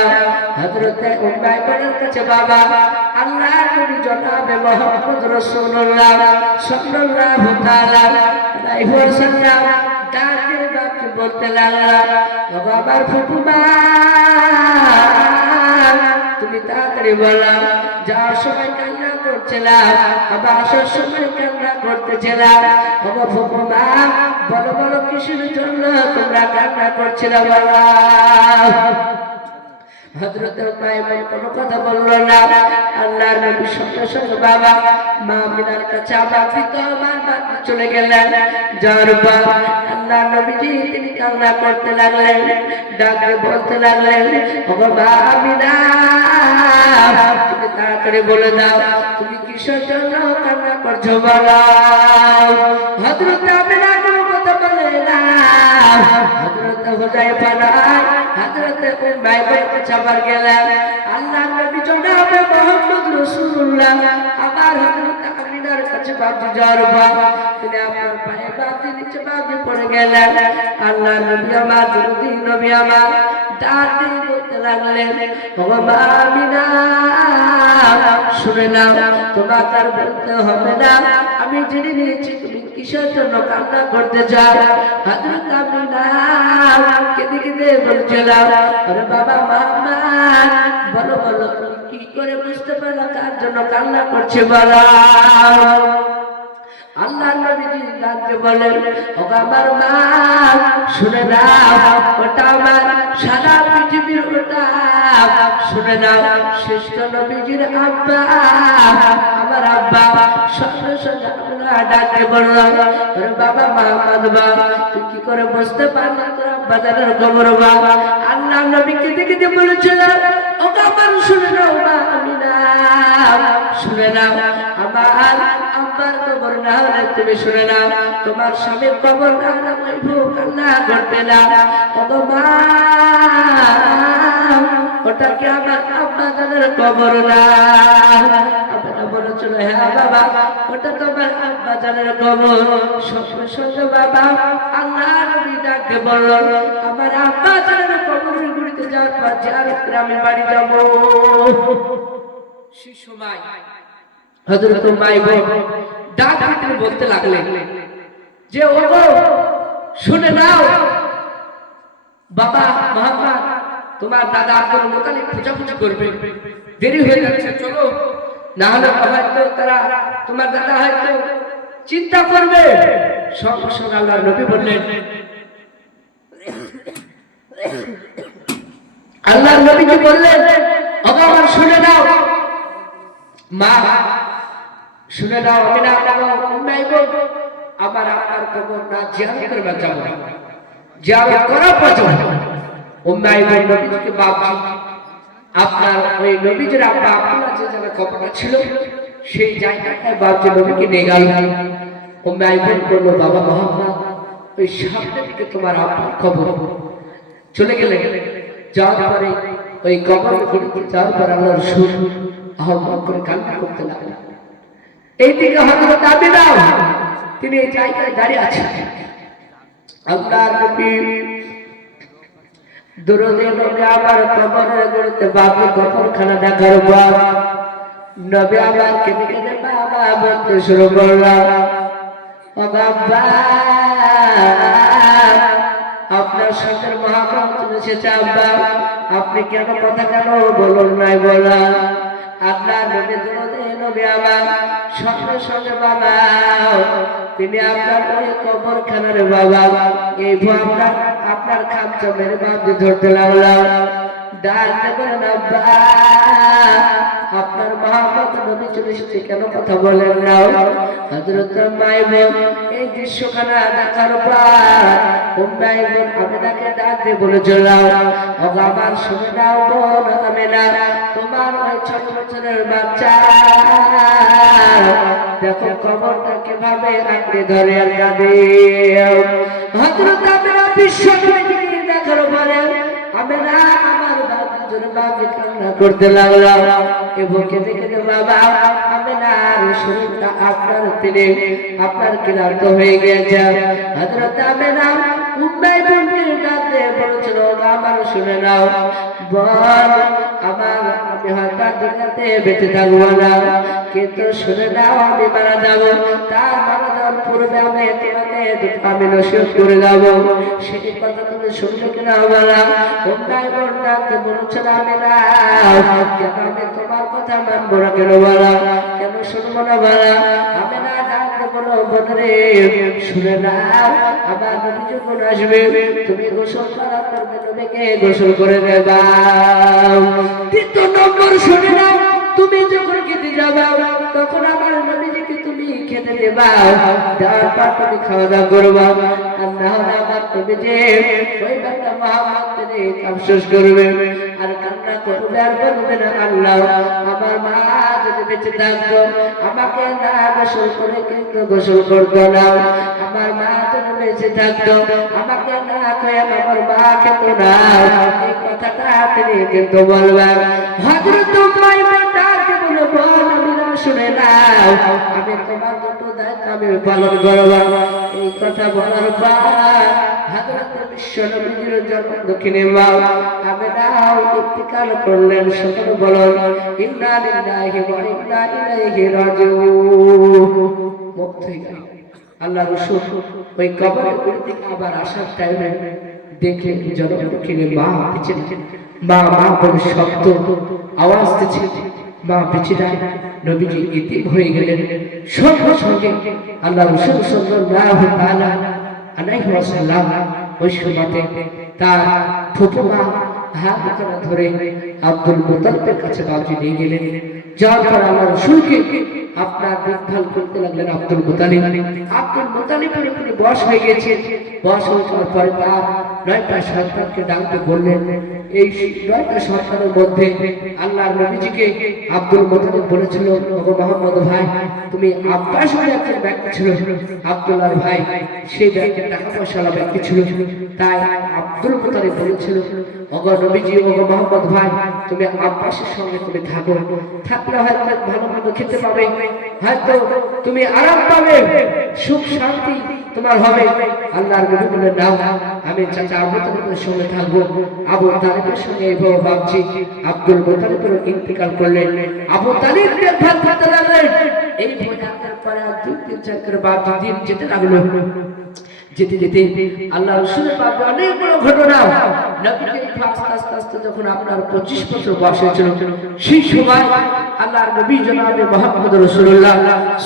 হযরত উম্মে ইবনের কাছে বাবা আল্লাহর নবী জনাবে মুহাম্মদ রাসূলুল্লাহ সাল্লাল্লাহু তাআলা আলাইহি ওয়াসাল্লাম ডাকে বাকি বলতে লাগলেন, বাবার ফুফুমা তুমি তাড়াতাড়ি বলো, যাওয়ার সময় কান্না করছিলাম, আবার আসার সময় কান্না করতেছিলাম, বাবা ফুফুমা বলো বলো কিসের জন্য তোমরা কান্না করছিলে বলো। হযরত মাইমুন কোনো কথা বলল না। আল্লাহর নবী সঙ্গে সঙ্গে বাবা মা আমিনার কাছে আবার দ্বিতীয়বার চলে গেলেন। যাওয়ার পর আল্লাহর নবীজি তিনি কান্না করতে লাগলেন, ডাকে বলতে লাগলেন, ও মা আমিনা তুমি তাড়াতাড়ি বলে দাও তুমি কিসের জন্য কান্না করছো বলো। হযরত আমিনা কোনো কথা বলে না। হযরত হুযায়ফা নাই, হযরত উম্মে ইবনের কাছে আবার গেলেন। আল্লাহর নবী জনাবে মুহাম্মদ রাসূলুল্লাহ আবার হযরত আমিনার কাছে বাজি যাওয়ার পর তিনি আপনার পায়ে বাজি নিচে বাজি পড়ে গেলেন। আল্লাহর নবী আমার যদি নবী আমার ডাকে বলতে লাগলেন, ও মা আমিনা শুনে নাও, তোমাকে আর বলতে হবে না, আমি জেনে নিয়েছি তুমি কিসের জন্য কান্না করতে চাও। হযরত আমিনা কেঁদে কেঁদে বলছিলাম, আরে বাবা মুহাম্মদ বলো বলো তুমি কি করে বুঝতে পারলা কার জন্য কান্না করছে বলো। আল্লাহর নবীজি ডাকতে বলেন, ও আমার মা শুনে নাও, ওটা আমার সারা পৃথিবীর ওটা শুনে নাও, শ্রেষ্ঠ নবীজির আব্বা আমার আব্বা। সঙ্গে সঙ্গে আমরা ডাকতে বললাম, আরে বাবা মুহাম্মদ বাবা তুই কি করে বুঝতে পারলি তোর আব্বা জানের খবর বাবা। আল্লাহ নবী কেঁদে কেঁদে বলেছিলেন, ও আমার শুনে নাও মা আমিনা শুনে নাও, আমার আব্বার কবর না হলে তুমি শুনে নাও, তোমার স্বামীর কবর না হলে কান্না করতে না। ও মা ওটা কি আমার আব্বা জানের কবর না? আপনারা বলেছিল হ্যাঁ বাবা ওটা তোমার আব্বা জানের কবর। সঙ্গে সঙ্গে বাবা আল্লাহ নবী ডাকতে বলল, আমার আব্বা জানের কবরের গুড়িতে যাওয়ার পর জিয়ারত করে আমি বাড়ি যাব। সেই সময় হযরত মাইমুন ডাক দিতে বলতে লাগলেন যে ওগো শুনে নাও, বাবা মুহাম্মদ তোমার দাদা আব্দুল মুতালিব পূজা করবে, দেরি হয়ে যাচ্ছে, চলো না হলে হয়তো তারা তোমার দাদা হয়তো চিন্তা করবে। সঙ্গে সঙ্গে আল্লাহর নবী বললেন, আল্লাহর নবীজি বললেন, ওগো আমার শুনে নাও মা শুনে নাও, আমি না উম্মে ইবন আমার আপনার কবর না জিয়ারত করবে যাব না, জিয়ারত করা পর্যন্ত উম্মে ইবন নবীজিকে বাপজি আপনার ওই নবীজির আব্বা আপনার যে জায়গায় কবরটা ছিল সেই জায়গাটায় বাপজি নবীকে নিয়ে গেল। উম্মে ইবন বলল, বাবা মুহাম্মদ ওই সামনে দিকে তোমার আব্বার কবর। চলে গেলেন, যাওয়ার পরে ওই কবর গুলিতে যাওয়ার পর আল্লাহর সুর আহ্বান করে কান্না করতে লাগলেন। এইদিকে হযরত আমিনা তিনি এই জায়গায় দাঁড়িয়ে আছেন। আল্লাহর নবী দরুদে নবী আমার কবরের গড়তে বাপে কবরখানা দেখার পর নবী আমার কেঁদে কেঁদে বাবা বলতে শুরু করলাম, ও বাবা আপনার সাথে মহাপ্রভু এসেছে আব্বা, আপনি কেন কথা কেন বলুন নাই বলা। আল্লাহ নবী দরুদে নবী আমার সঙ্গে সঙ্গে বাবা তিনি আপনার ওই কবরখানার বাবা এই আপনার আপনার খামচা মেরে বাপকে ধরতে লাগলাম। ডাকতে বলেন আব্বা আপনার মহাপত নবী চলে এসেছে কেন কথা বলেন না। হযরত মাইমুন এই দৃশ্যখানা দেখার পর মাইমুন আমিনাকে ডাক দিয়ে বলেছিল, ও আমার শুনে নাও বোন আমিনা, তোমার ওই 6 বছরের বাচ্চা দেখো কবরটা কিভাবে আঁকড়ে ধরে আর কাঁদে। হযরত আমিনা বিশ্ব নবীকে দেখার পরে আমিনা আমার বাবার জন্য বাবা কান্না করতে লাগলাম এবং কেঁদে কেঁদে বাবা আমিনার শরীরটা আপনার তিনি আপনার ক্লান্ত হয়ে গিয়েছে। হযরত আমিনা উম্মাই বোনকে ডাক দিয়ে বলেছিল, আমার শুনে নাও বল আমার আমি হয়তো দুনিয়াতে বেঁচে থাকবো না, কিন্তু শুনে নাও আমি মারা যাবো, তার মারা যাওয়ার পূর্বে আমি তোমাকে আমি নসিহত করে যাবো, সেই কথা তুমি শুনলে কিনা বলা। উম্মাই বোন ডাকতে বলেছিল আমিনা কেন আমি তোমার কথা মানবো না কেন বলা, কেন শুনবো না বলা। আমিনা ডাকতে বলো বোনরে শুনে নাও আমার নবী যখন আসবে তুমি গোসল করা করবে, নবীকে গোসল করে দেবা। 3 নম্বর শুনে নাও তুমি যখন খেতে যাবা তখন আমার নবীজিকে তুমি খেতে দেবা, দেওয়ার পর তুমি খাওয়া দাওয়া করবা, আর না হলে আমার নবীজি ওই বান্দা মুহাম্মদ তিনি আফসোস করবে আর কান্না করবে আর বলবে না আল্লাহ আমার মা যদি বেঁচে থাকতো আমাকে না গোসল করে কিন্তু গোসল করতো না, আমার মা যদি বেঁচে থাকতো আমাকে না খেয়ে আমার মা খেত না, এই কথাটা তিনি কিন্তু বলবেন। হযরত মাইমুন ডাকে বলে বল আমিনা শুনে নাও আমি তোমার দুটো দায়িত্ব আমি পালন করব। এই কথা বলার পর হযরত বিশ্ব নবীর জন্ম দক্ষিণে মা আমিনা ইন্তিকাল করলেন। সকল বলেন ইন্না লিল্লাহি ওয়া ইন্না ইলাইহি রাজিউন। মুক্ত হয়ে গেল। আল্লাহ রাসূল ওই কবরের দিকে আবার আসার টাইমে দেখে জন্ম দক্ষিণে মা পিছনে মা মা বলে শব্দ আওয়াজ দিচ্ছে, মা বেঁচে নাই, নবীজি ইতিম হয়ে গেলেন। সঙ্গে সঙ্গে আল্লাহ রাসূল সাল্লাল্লাহু তাআলা আলাইহি ওয়াসাল্লাম ওই সময়তে তার ফুফু মা হাত ধরে আব্দুল মুতালিবের কাছে বাবজি নিয়ে গেলেন। যার পর আল্লাহ রাসূলকে আপনার দেখভাল করতে লাগলেন আব্দুল মুতালিব। আব্দুল মুতালিবের উপরে বয়স হয়ে গেছে, বয়স হয়ে যাওয়ার পরে তার 9টা সন্তানকে ডাকতে বললেন। এই 9টা সন্তানের মধ্যে আল্লাহর নবীজিকে আব্দুল মুতালিব বলেছিল, ওগো মুহাম্মদ ভাই তুমি আব্বাস বলে একটা ব্যক্তি ছিল, আব্দুল্লাহর ভাই সেই ব্যক্তি টাকা পয়সাওয়ালা ব্যক্তি ছিল, তাই আব্দুল মুতালিব বলেছিল ওগো নবীজি ওগো মুহাম্মদ ভাই তুমি আব্বাসের সঙ্গে তুমি থাকো, থাকলে হয়তো ভালো মন্দ খেতে পাবে, হয়তো তুমি আরাম পাবে, সুখ শান্তি তোমার হবে। আল্লাহর নবী বললেন না আমি চাচা আবু তালিবের সঙ্গে থাকবো। আবু তালিবের সঙ্গে এইভাবে ভাবছি আব্দুল মুতালিবের ইন্তিকাল করলেন। আবু তালিব দেখভাল করতে লাগলেন। এই ভোটার পরে 2-3 করে বাদ দিন যেতে লাগলো। যেতে যেতে আল্লাহ রাসূলের পাকে অনেক বড় ঘটনা। নবীকে আস্তে আস্তে যখন আপনার 25 বছর বয়স হয়েছিল সেই সময় আল্লাহর নবী জনাবে মুহাম্মদ রাসূলুল্লাহ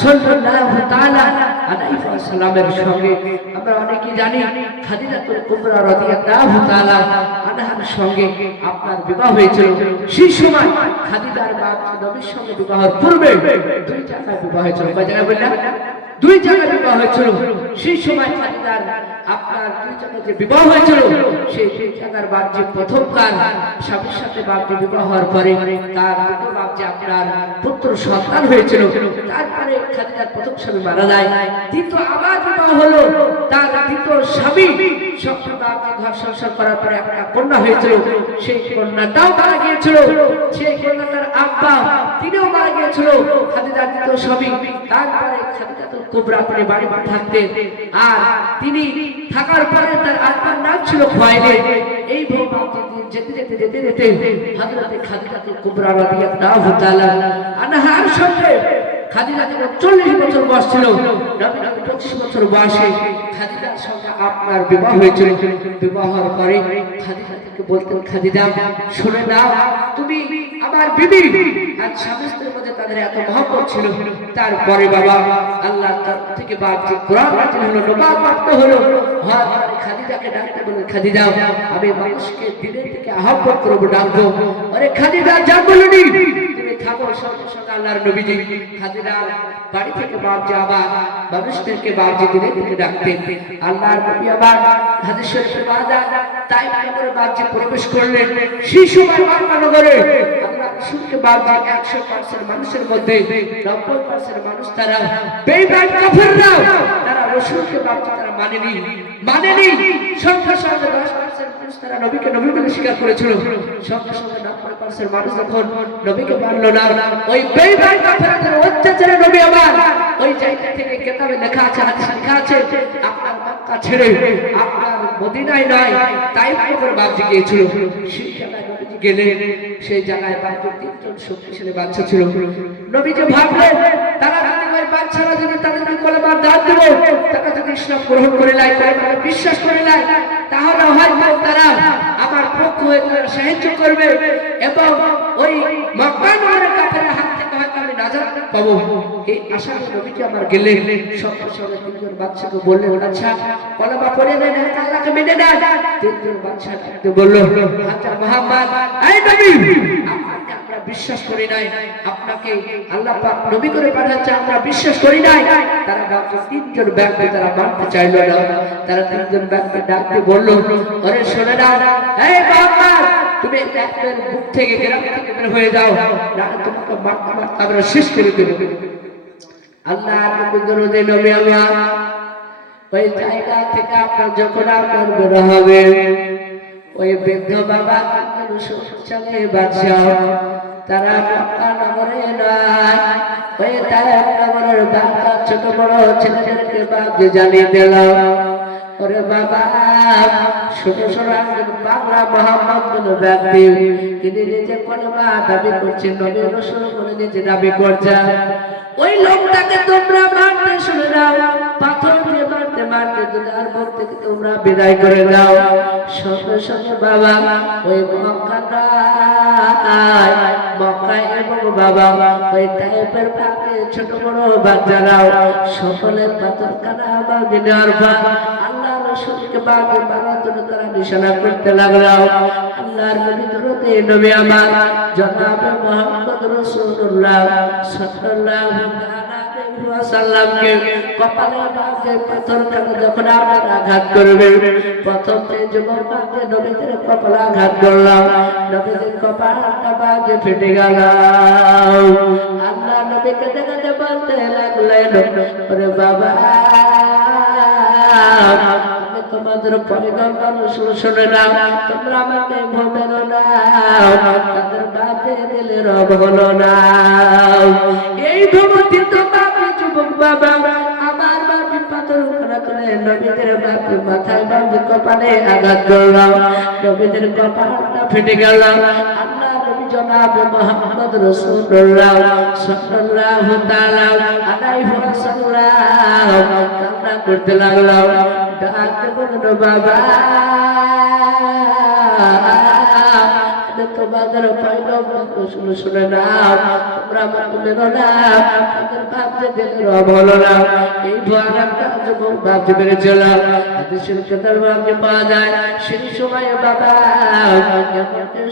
সাল্লাল্লাহু তাআলা আলাইহি ওয়াসাল্লামের সঙ্গে আমরা অনেকেই জানি খাদিজাতুল কুবরা রাদিয়াল্লাহু তাআলা আনহার সঙ্গে আপনার বিবাহ হয়েছিল। সেই সময় খাদিজার বাপ নবীর সঙ্গে বিবাহের পূর্বে 2 জায়গায় বিবাহ হয়েছিল। কয় জায়গায় বললাম? 2 জায়গায় বিবাহ হয়েছিল। সেই সময় খাদিজার আপনার 2 জায়গায় যে বিবাহ হয়েছিল সেই 2 জায়গার বাপ যে প্রথমবার স্বামীর সাথে বাপ যে বিবাহ হওয়ার পরে তার দুটো বাপ যে আপনার পুত্র সন্তান হয়েছিল, তারপরে খাদিজার প্রথম স্বামী মারা যায়, দ্বিতীয় আবার বিবাহ হলো, তার দ্বিতীয় স্বামী সপ্তম বাপ যে ঘর সংসার করার পরে একটা কন্যা হয়েছিল, সেই কন্যাটাও মারা গিয়েছিল। সেই কন্যাটার আব্বা তিনিও মারা গিয়েছিল, খাদিজার দ্বিতীয় স্বামী। তারপরে খাদিজাতুল কুবরা তিনি বাড়িতে থাকতেন, আর তিনি থাকার পরে তার আব্বার নাম ছিল খুয়াইলিদ। এই ভূমাতে যেতে যেতে যেতে যেতে হযরতে খাদিজাতুল কুবরা রাদিয়াল্লাহু তাআলা আনহার সঙ্গে খাদিজার 40 বছর বয়স ছিল, নবীর 25 বছর বয়সে খাদিজার সঙ্গে আপনার বিবাহ হয়েছিল। বিবাহের পরে খাদিজাকে বলতেন, খাদিজা শুনে নাও, তুমি আমার বিবি। আর স্বামী স্ত্রীর মধ্যে তাদের এত মহব্বত ছিল। তারপরে বাবা আল্লাহ তরফ থেকে বাপজি কোরআন নাযিল হলো, নবাব প্রাপ্ত হলো। হ্যাঁ, খাদিজাকে ডাকতে বলেন, খাদিজা আমি মানুষকে দিনের থেকে আহ্বান করব, ডাকবো। আরে খাদিজা যা বলুনি তুমি থাকো। সঙ্গে সঙ্গে আল্লাহর নবীজি খাদিজার বাড়ি থেকে বাপজি আবার মানুষদেরকে বাপজি দিনের থেকে ডাকতেন। আল্লাহর নবী আবার হাদিস শরীফে বাদা তাইফ নগরে বাপজি প্রবেশ করলেন। সেই সময় মক্কা নগরে আল্লাহ রাসূলকে বাপজি 100% মানুষের মধ্যে 90% মানুষ তারা বেঈমান কাফেররা, তারা রাসূলকে বাপজি তারা মানেনি। সঙ্গে সঙ্গে 10% মানুষ তারা নবীকে নবী বলে স্বীকার করেছিল। সঙ্গে সঙ্গে 90% মানুষ যখন নবীকে মানলো না, ওই বেঈমান কাফেরদের অত্যাচারে নবী আবার ওই জায়গা থেকে কিতাবে লেখা আছে, হাদিসে লেখা আছে, আপনার মক্কা ছেড়ে আপনার মদিনায় নয় তাইফ নগরে বাপজি গিয়েছিল। সেই জায়গায় নবীজি গেলেন। সেই জায়গায় বাপজি 3জন শক্তিশালী বাদশা ছিল। নবীজি ভাবলেন তারা যদি ওই বাদশারা যদি তাদেরকে কলেমার দাওয়াত দেব, তারা যদি ইসলাম গ্রহণ করে নেয়, কলেমাকে বিশ্বাস করে নেয়, তাহলে হয়তো তারা আমার পক্ষ হয়ে তারা সাহায্য করবে এবং ওই মক্কা নগরের কাফেরের হাত থেকে হয়তো আমি নাজাত পাবো। এই আশা করে নবীজি আমার গেলেন। সঙ্গে সঙ্গে 3জন বাদশাকে বললেন, আচ্ছা কলেমা পড়ে নেন, আল্লাহকে মেনে নেন। 3জন বাদশা বলল, আচ্ছা মুহাম্মদ, এই নবী আপনাকে আমরা বিশ্বাস করি নাই, আপনাকে আল্লাহ পাক নবী করে পাঠাচ্ছে আমরা বিশ্বাস করি নাই। তারা বাপজি 3জন ব্যক্তি তারা মানতে চাইল না। তারা 3জন ব্যক্তি ডাকতে বলল, আরে শুনে নাও, এই মুহাম্মদ তুমি একবার বুক থেকে গ্রাম থেকে বের হয়ে যাও, না তোমাকে মারতে মারতে আমরা শেষ করে দেব। আল্লাহর নবী দরুদে নবী আমার ওই জায়গা থেকে আপনার যখন আপনার বের হবে, ওই বৃদ্ধ বাবা শক্তিশালী বাদশাহ তারা মক্কা নগরে নয়, ওই তাইফ নগরের বাচ্চা ছোট বড় ছেলেদেরকে বাপজি জানিয়ে দিল, ওরে বাবা ছোট ছোট একজন বাংলা মোহাম্মদ কোন ব্যক্তি তিনি নিজে কলেমা দাবি করছেন, নবী রাসূল বলে নিজে দাবি করছেন। ওই লোকটাকে তোমরা মারতে শুনে নাও, পাথর দিয়ে মারতে মারতে দুনিয়ার বুক থেকে তোমরা বিদায় করে দাও। সঙ্গে সঙ্গে বাবা ওই মক্কায় এবং বাবা ওই তাইফের পাকে ছোট বড় বাচ্চারাও সকলের পাথর কানা আমার নেওয়ার পর আল্লাহ রাসূলকে বাগে মারার জন্য তারা নিশানা করতে লাগলো। আল্লাহর নবী দরুদে নবী আমার জনাব মুহাম্মদ রাসূলুল্লাহ সাল্লাল্লাহু আলাইহি ওয়াসাল্লামকে কপালে বাগে পাথর কানা যখন আঘাত করবে, প্রথম যে যুবক বাগে নবীদের কপালে আঘাত করলো, নবীদের কপালটা বাগে ফেটে গেল। আল্লাহ নবীকে দেখতে বলতে লাগলেন, ওরে বাবা আমি তোমাদের পয়গম্বর শুনে নাও, তোমরা আমাকে ভোবেন না, তাদের বাপে দিলে রব হলো না। এই ভূমতি তো বাপে যুবক বাবা আমার বাপে পাথর খানা করে নবীদের বাপে মাথায় বাপে কপালে আঘাত করলো, নবীদের কপালটা ফেটে গেল। আল্লাহ নবী জনাব মুহাম্মদ রাসূলুল্লাহ সাল্লাল্লাহু তাআলা আলাইহি ওয়াসাল্লাম কান্না করতে লাগলো, ডাকতে বলল, বাবা তোমাদের পয়গম্বর রাসূল শুনে নাও, তোমরা আমাকে মেনো না, তাদের বাপকে দিলে রব হলো না। এই ভয়ানকটা যখন বাপকে বেড়ে চল হাদিসের কেতার বাপকে পাওয়া যায়। সেই সময় বাবা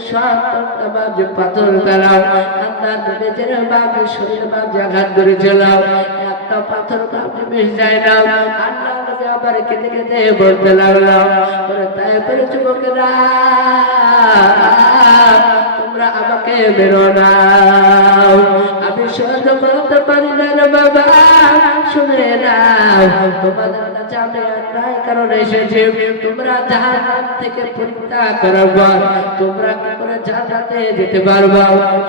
সত্তরটা বাপকে পাথর তারাও আল্লাহ নবীর বাপের শরীরে বাপকে আঘাত করেছিল, একটা পাথর বাপকে বেশ যায় না। আল্লাহ নবী আবার কেঁদে কেঁদে বলতে লাগলো, ওরে তাইফের যুবকেরা তোমরা আমাকে মেরো না, আমি সহ্য করতে পারি না রে বাবা, শুনে নাও তোমাদের কাছে আমি অন্যায় কারণে এসেছি। তোমরা জাহান্নাম থেকে পরিত্যাগ করার পর তোমরা কি করে জান্নাতে যেতে পারবো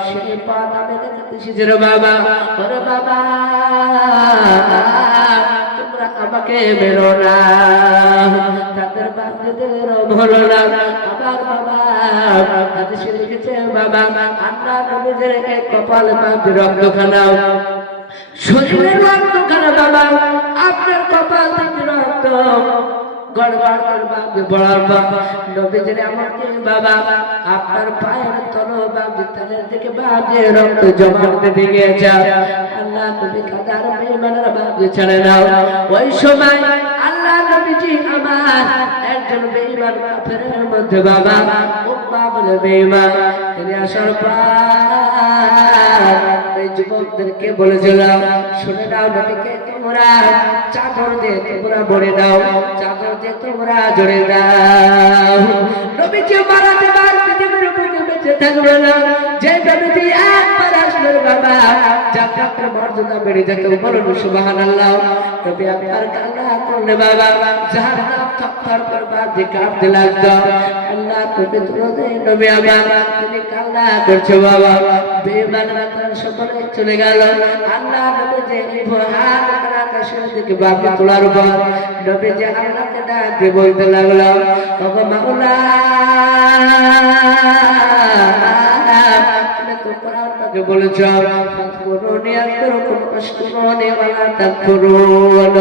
সেই পথ আমি দেখাতেছি রে বাবা। ওরে বাবা তোমরা আমাকে মেরো না, তাদের বাপদের হলো না, আমার হাদিসে লিখেছে বাবা আল্লাহ নবীদের এক কপালে পাঁচ রক্তখানা শরীরের রক্তখানা বাবা আপনার কপাল থেকে রক্ত গড়গড় করে বাপে বড়ার বাবা নবীদের এমনকি বাবা আপনার পায়ের তলো বাপে তাদের থেকে বাপে রক্ত জমা হতে গিয়েছে আল্লাহ নবী কাদার বেঈমানের বাপে ছেড়ে নাও ওই সময় আল্লাহ নবীজি আমার একজন বেঈমান কাফেরের মধ্যে বাবা উম্মা বলে বেঈমান তিনি আসার পর এই যুবকদেরকে বলেছিলাম শুনে নাও নবীকে তোমরা চাদর দিয়ে তোমরা ভরে দাও চাদর দিয়ে তোমরা জড়ে দাও নবীকে মারাতে বার পৃথিবীর বুকে বেঁচে থাকবে না যে নবীজি একবার আসলেন বাবা জান্নাতের মর্যাদা বেড়ে যেত বলুন সুবহানাল্লাহ নবী আপনার কান্না করলে বাবা জাহান্নাম থরথর করে বাজে কাঁপতে লাগতো আল্লাহ তুমি তুলে নবী আমার তুমি কান্না করছো বাবা বেঈমানরা তারা সকলে চলে গেল আল্লাহ নবী যে এই ভয়ান আকাশের দিকে বাপে তোলার পর নবী যে আল্লাহকে ডাক দিয়ে বলতে লাগলো ওগো মাওলা তুমি তো কোরআনকে বলেছো ফাকুরুনি আযকুরুকুম ওয়াশকুরুনি ওয়ালা তাকফুরুন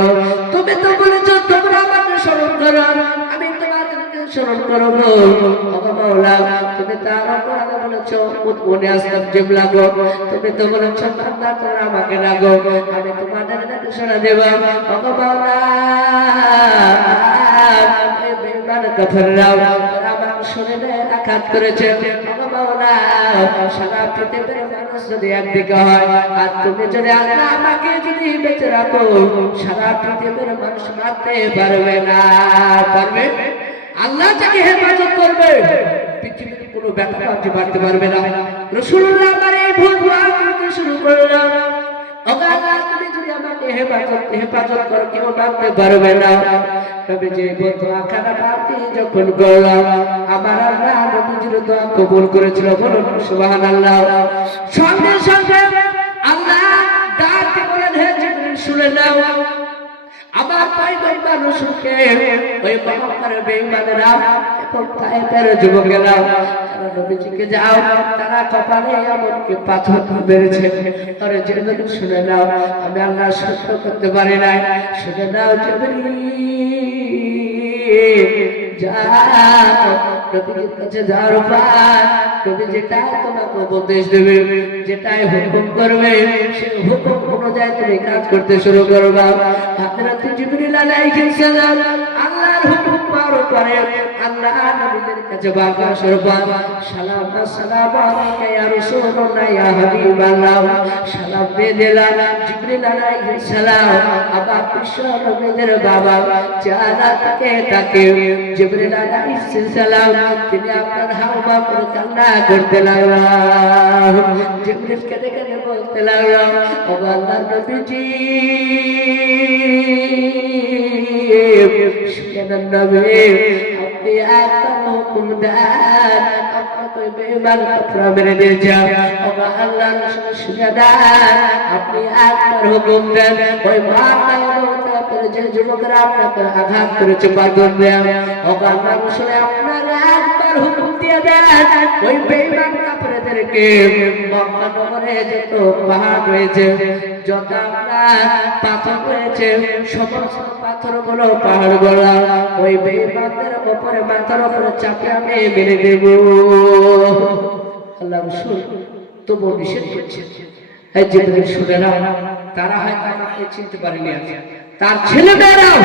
তুমি তো বলেছো তোমরা আমাকে স্মরণ করো আমি তোমাদেরকে স্মরণ করব ওগো মাওলা তুমি তার কোরআনে বলেছো উদকুনি আস্তাবজিব লাগো তুমি তো বলেছো বান্দা তোমরা আমাকে লাগো আমি তোমাদের শোনা দেব ওগো মাওলা এই বেঈমান কাফেররাও তারা আমার শরীরে আঘাত করেছে ওগো মাওলা সারা পৃথিবীর মানুষ যদি একদিকে হয় আর তুমি যদি আল্লাহ আমাকে যদি বেঁচে রাখো সারা পৃথিবীর মানুষ মারতে পারবে না পারবে আল্লাহ তাকে হেফাজত করবে পৃথিবীর কোনো ব্যাপার আপনি মারতে পারবে না রাসূলুল্লাহ আমার এই ভুল দোয়া করতে শুরু করলাম ওগো আল্লাহ তুমি যদি আমাকে হেফাজত করো কেউ মারতে পারবে না তবে যে দোয়া খানা পাতি যখন করলাম আমার আল্লাহ নবীজির দোয়া কবুল করেছিল বলুন সুবহানাল্লাহ সঙ্গে সঙ্গে আল্লাহ ডাক দিয়ে বলেন হে জিবরিল শুনে নাও আমার পয়গম্বর রাসূলকে ওই মক্কার বেঈমানেরা এবং তায়েফের যুবকেরা তারা নবীজিকে যাও তারা কপালে এমনকি পাথর মেরেছে আরে জিবরিল শুনে নাও আমি আল্লাহ সত্য করতে পারি না শুনে নাও জিবরিল যাও নবীজির কাছে যাওয়ার পর নবী যেটাই তোমাকে উপদেশ দেবে যেটাই হুকুম করবে সেই হুকুম অনুযায়ী তুমি কাজ করতে শুরু করবা হযরত জিবরিল আলাইহিস সালাম আল্লাহর হুকুম পালন করে আল্লাহ নবীদের কাছে বাবা সরবার সালাম আসসালামু আলাইকা ইয়া রাসূলুল্লাহ ইয়া হাবিবাল্লাহ সালাম দিয়ে দিলেন জিবরিল আলাইহিস সালাম আবার বিশ্ব নবীদের বাবা যারা তাকে জিবরিল আলাইহিস সালাম তিনি আপনার হাওয়া করে কান্না করতে লাগলেন জিবরিল কেঁদে কেঁদে বলতে লাগলেন ও আল্লাহর নবীজি শুনেন নবী আপনি একটা হুকুম দেন আপনাকে বেঈমান কাফের মেরে দিয়েছে ও আল্লাহর রাসূল শুনে দেন আপনি একটা হুকুম দেন ওই মাতায় কাফের যে যুবকরা আপনাকে আঘাত করেছে পাথর দিয়ে ও আল্লাহর রাসূল আপনারা একবার হুকুম দিয়ে দেন ওই বেঈমান কাফেরদেরকে মক্কা নগরে যত পাহাড় রয়েছে যত আপনার পাথর রয়েছে সমস্ত পাথরগুলো পাহাড়গুলো ওই বেঈমানদের উপরে মাথার উপরে চাপে আমি মেরে দেব আল্লাহ রাসূল তবু নিষেধ করছে এই জিবরিল শুনে না তারা হয়তো আমাকে চিনতে পারেনি তার ছেলেমেয়েরাও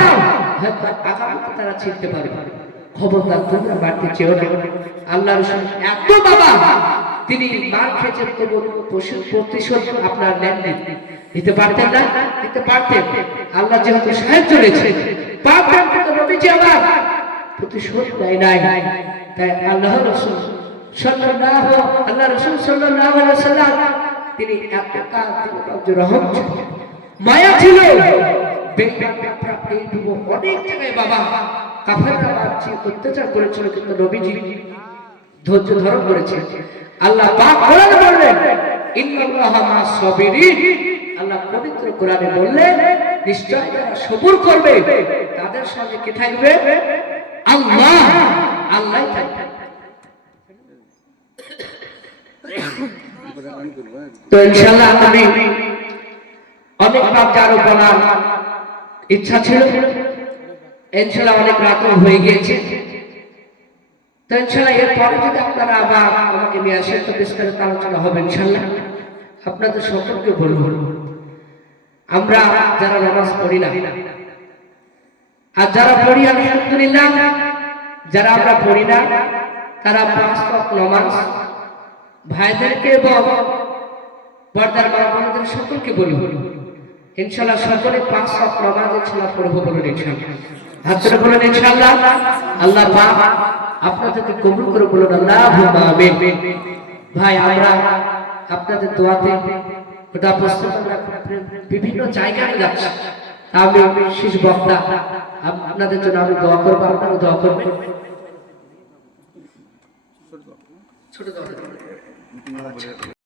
হয়তো আগামীতে তারা চিনতে পারবে খবরদার তোমরা বাড়তে চেও না আল্লাহ রাসূল এত বাবা তিনি মার খেয়েছেন তবু প্রতিশোধ আপনার নেননি দিতে পারতেন না দিতে পারতেন আল্লাহ যেহেতু সাহায্য করেছে পাপের কিন্তু নবীজি আমার প্রতিশোধ দেয় নাই তাই আল্লাহ রাসূল সাল্লাল্লাহু আলাইহি ওয়াসাল্লাম তিনি এতটা রহম মায়া ছিল অনেক জায়গায় বাবা কাফেররা বাচ্চা অত্যাচার করেছিল কিন্তু নবীজি ধৈর্য ধারণ করেছে আল্লাহ পাক কোরআনে বললেন ইন্নাল্লাহা মা'আস সাবিরিন আল্লাহ পবিত্র কোরআনে বললেন নিশ্চয় যারা সবর করবে তাদের সঙ্গে কে থাকবে আল্লাহ আল্লাহই থাকবে তো ইনশাআল্লাহ আমি অনেক রাত আরো বলার ইচ্ছা ছিল, ইনশাআল্লাহ অনেক রাত হয়ে গিয়েছে। তো ইনশাআল্লাহ এরপরে যদি আপনারা আবার আমাকে নিয়ে আসেন তো বিস্তারিত আলোচনা হবে ইনশাআল্লাহ। আপনাদের সকলকে বলবো, আমরা যারা নামাজ পড়ি না আর যারা পড়ি আলহামদুলিল্লাহ, যারা আমরা পড়ি না তারা 5 ওয়াক্ত নামাজ ভাইদেরকে এবং পর্দার মা বোনদের সকলকে বলবো ইনশাআল্লাহ সকলে 5 ওয়াক্ত নামাজ ইনশাআল্লাহ পড়বো বলুন ইনশাআল্লাহ। হাত ধরে বলুন ইনশাআল্লাহ। আল্লাহ পাক আপনাদেরকে কবুল করে বলুন আল্লাহুম্মা আমিন। ভাই আমরা আপনাদের দোয়াতে ওটা প্রস্তুত আমরা বিভিন্ন জায়গায় যাচ্ছি। আমি শেষ বক্তা, আপনাদের জন্য আমি দোয়া করবো, আপনারা দোয়া করবেন। ছোট দোয়া।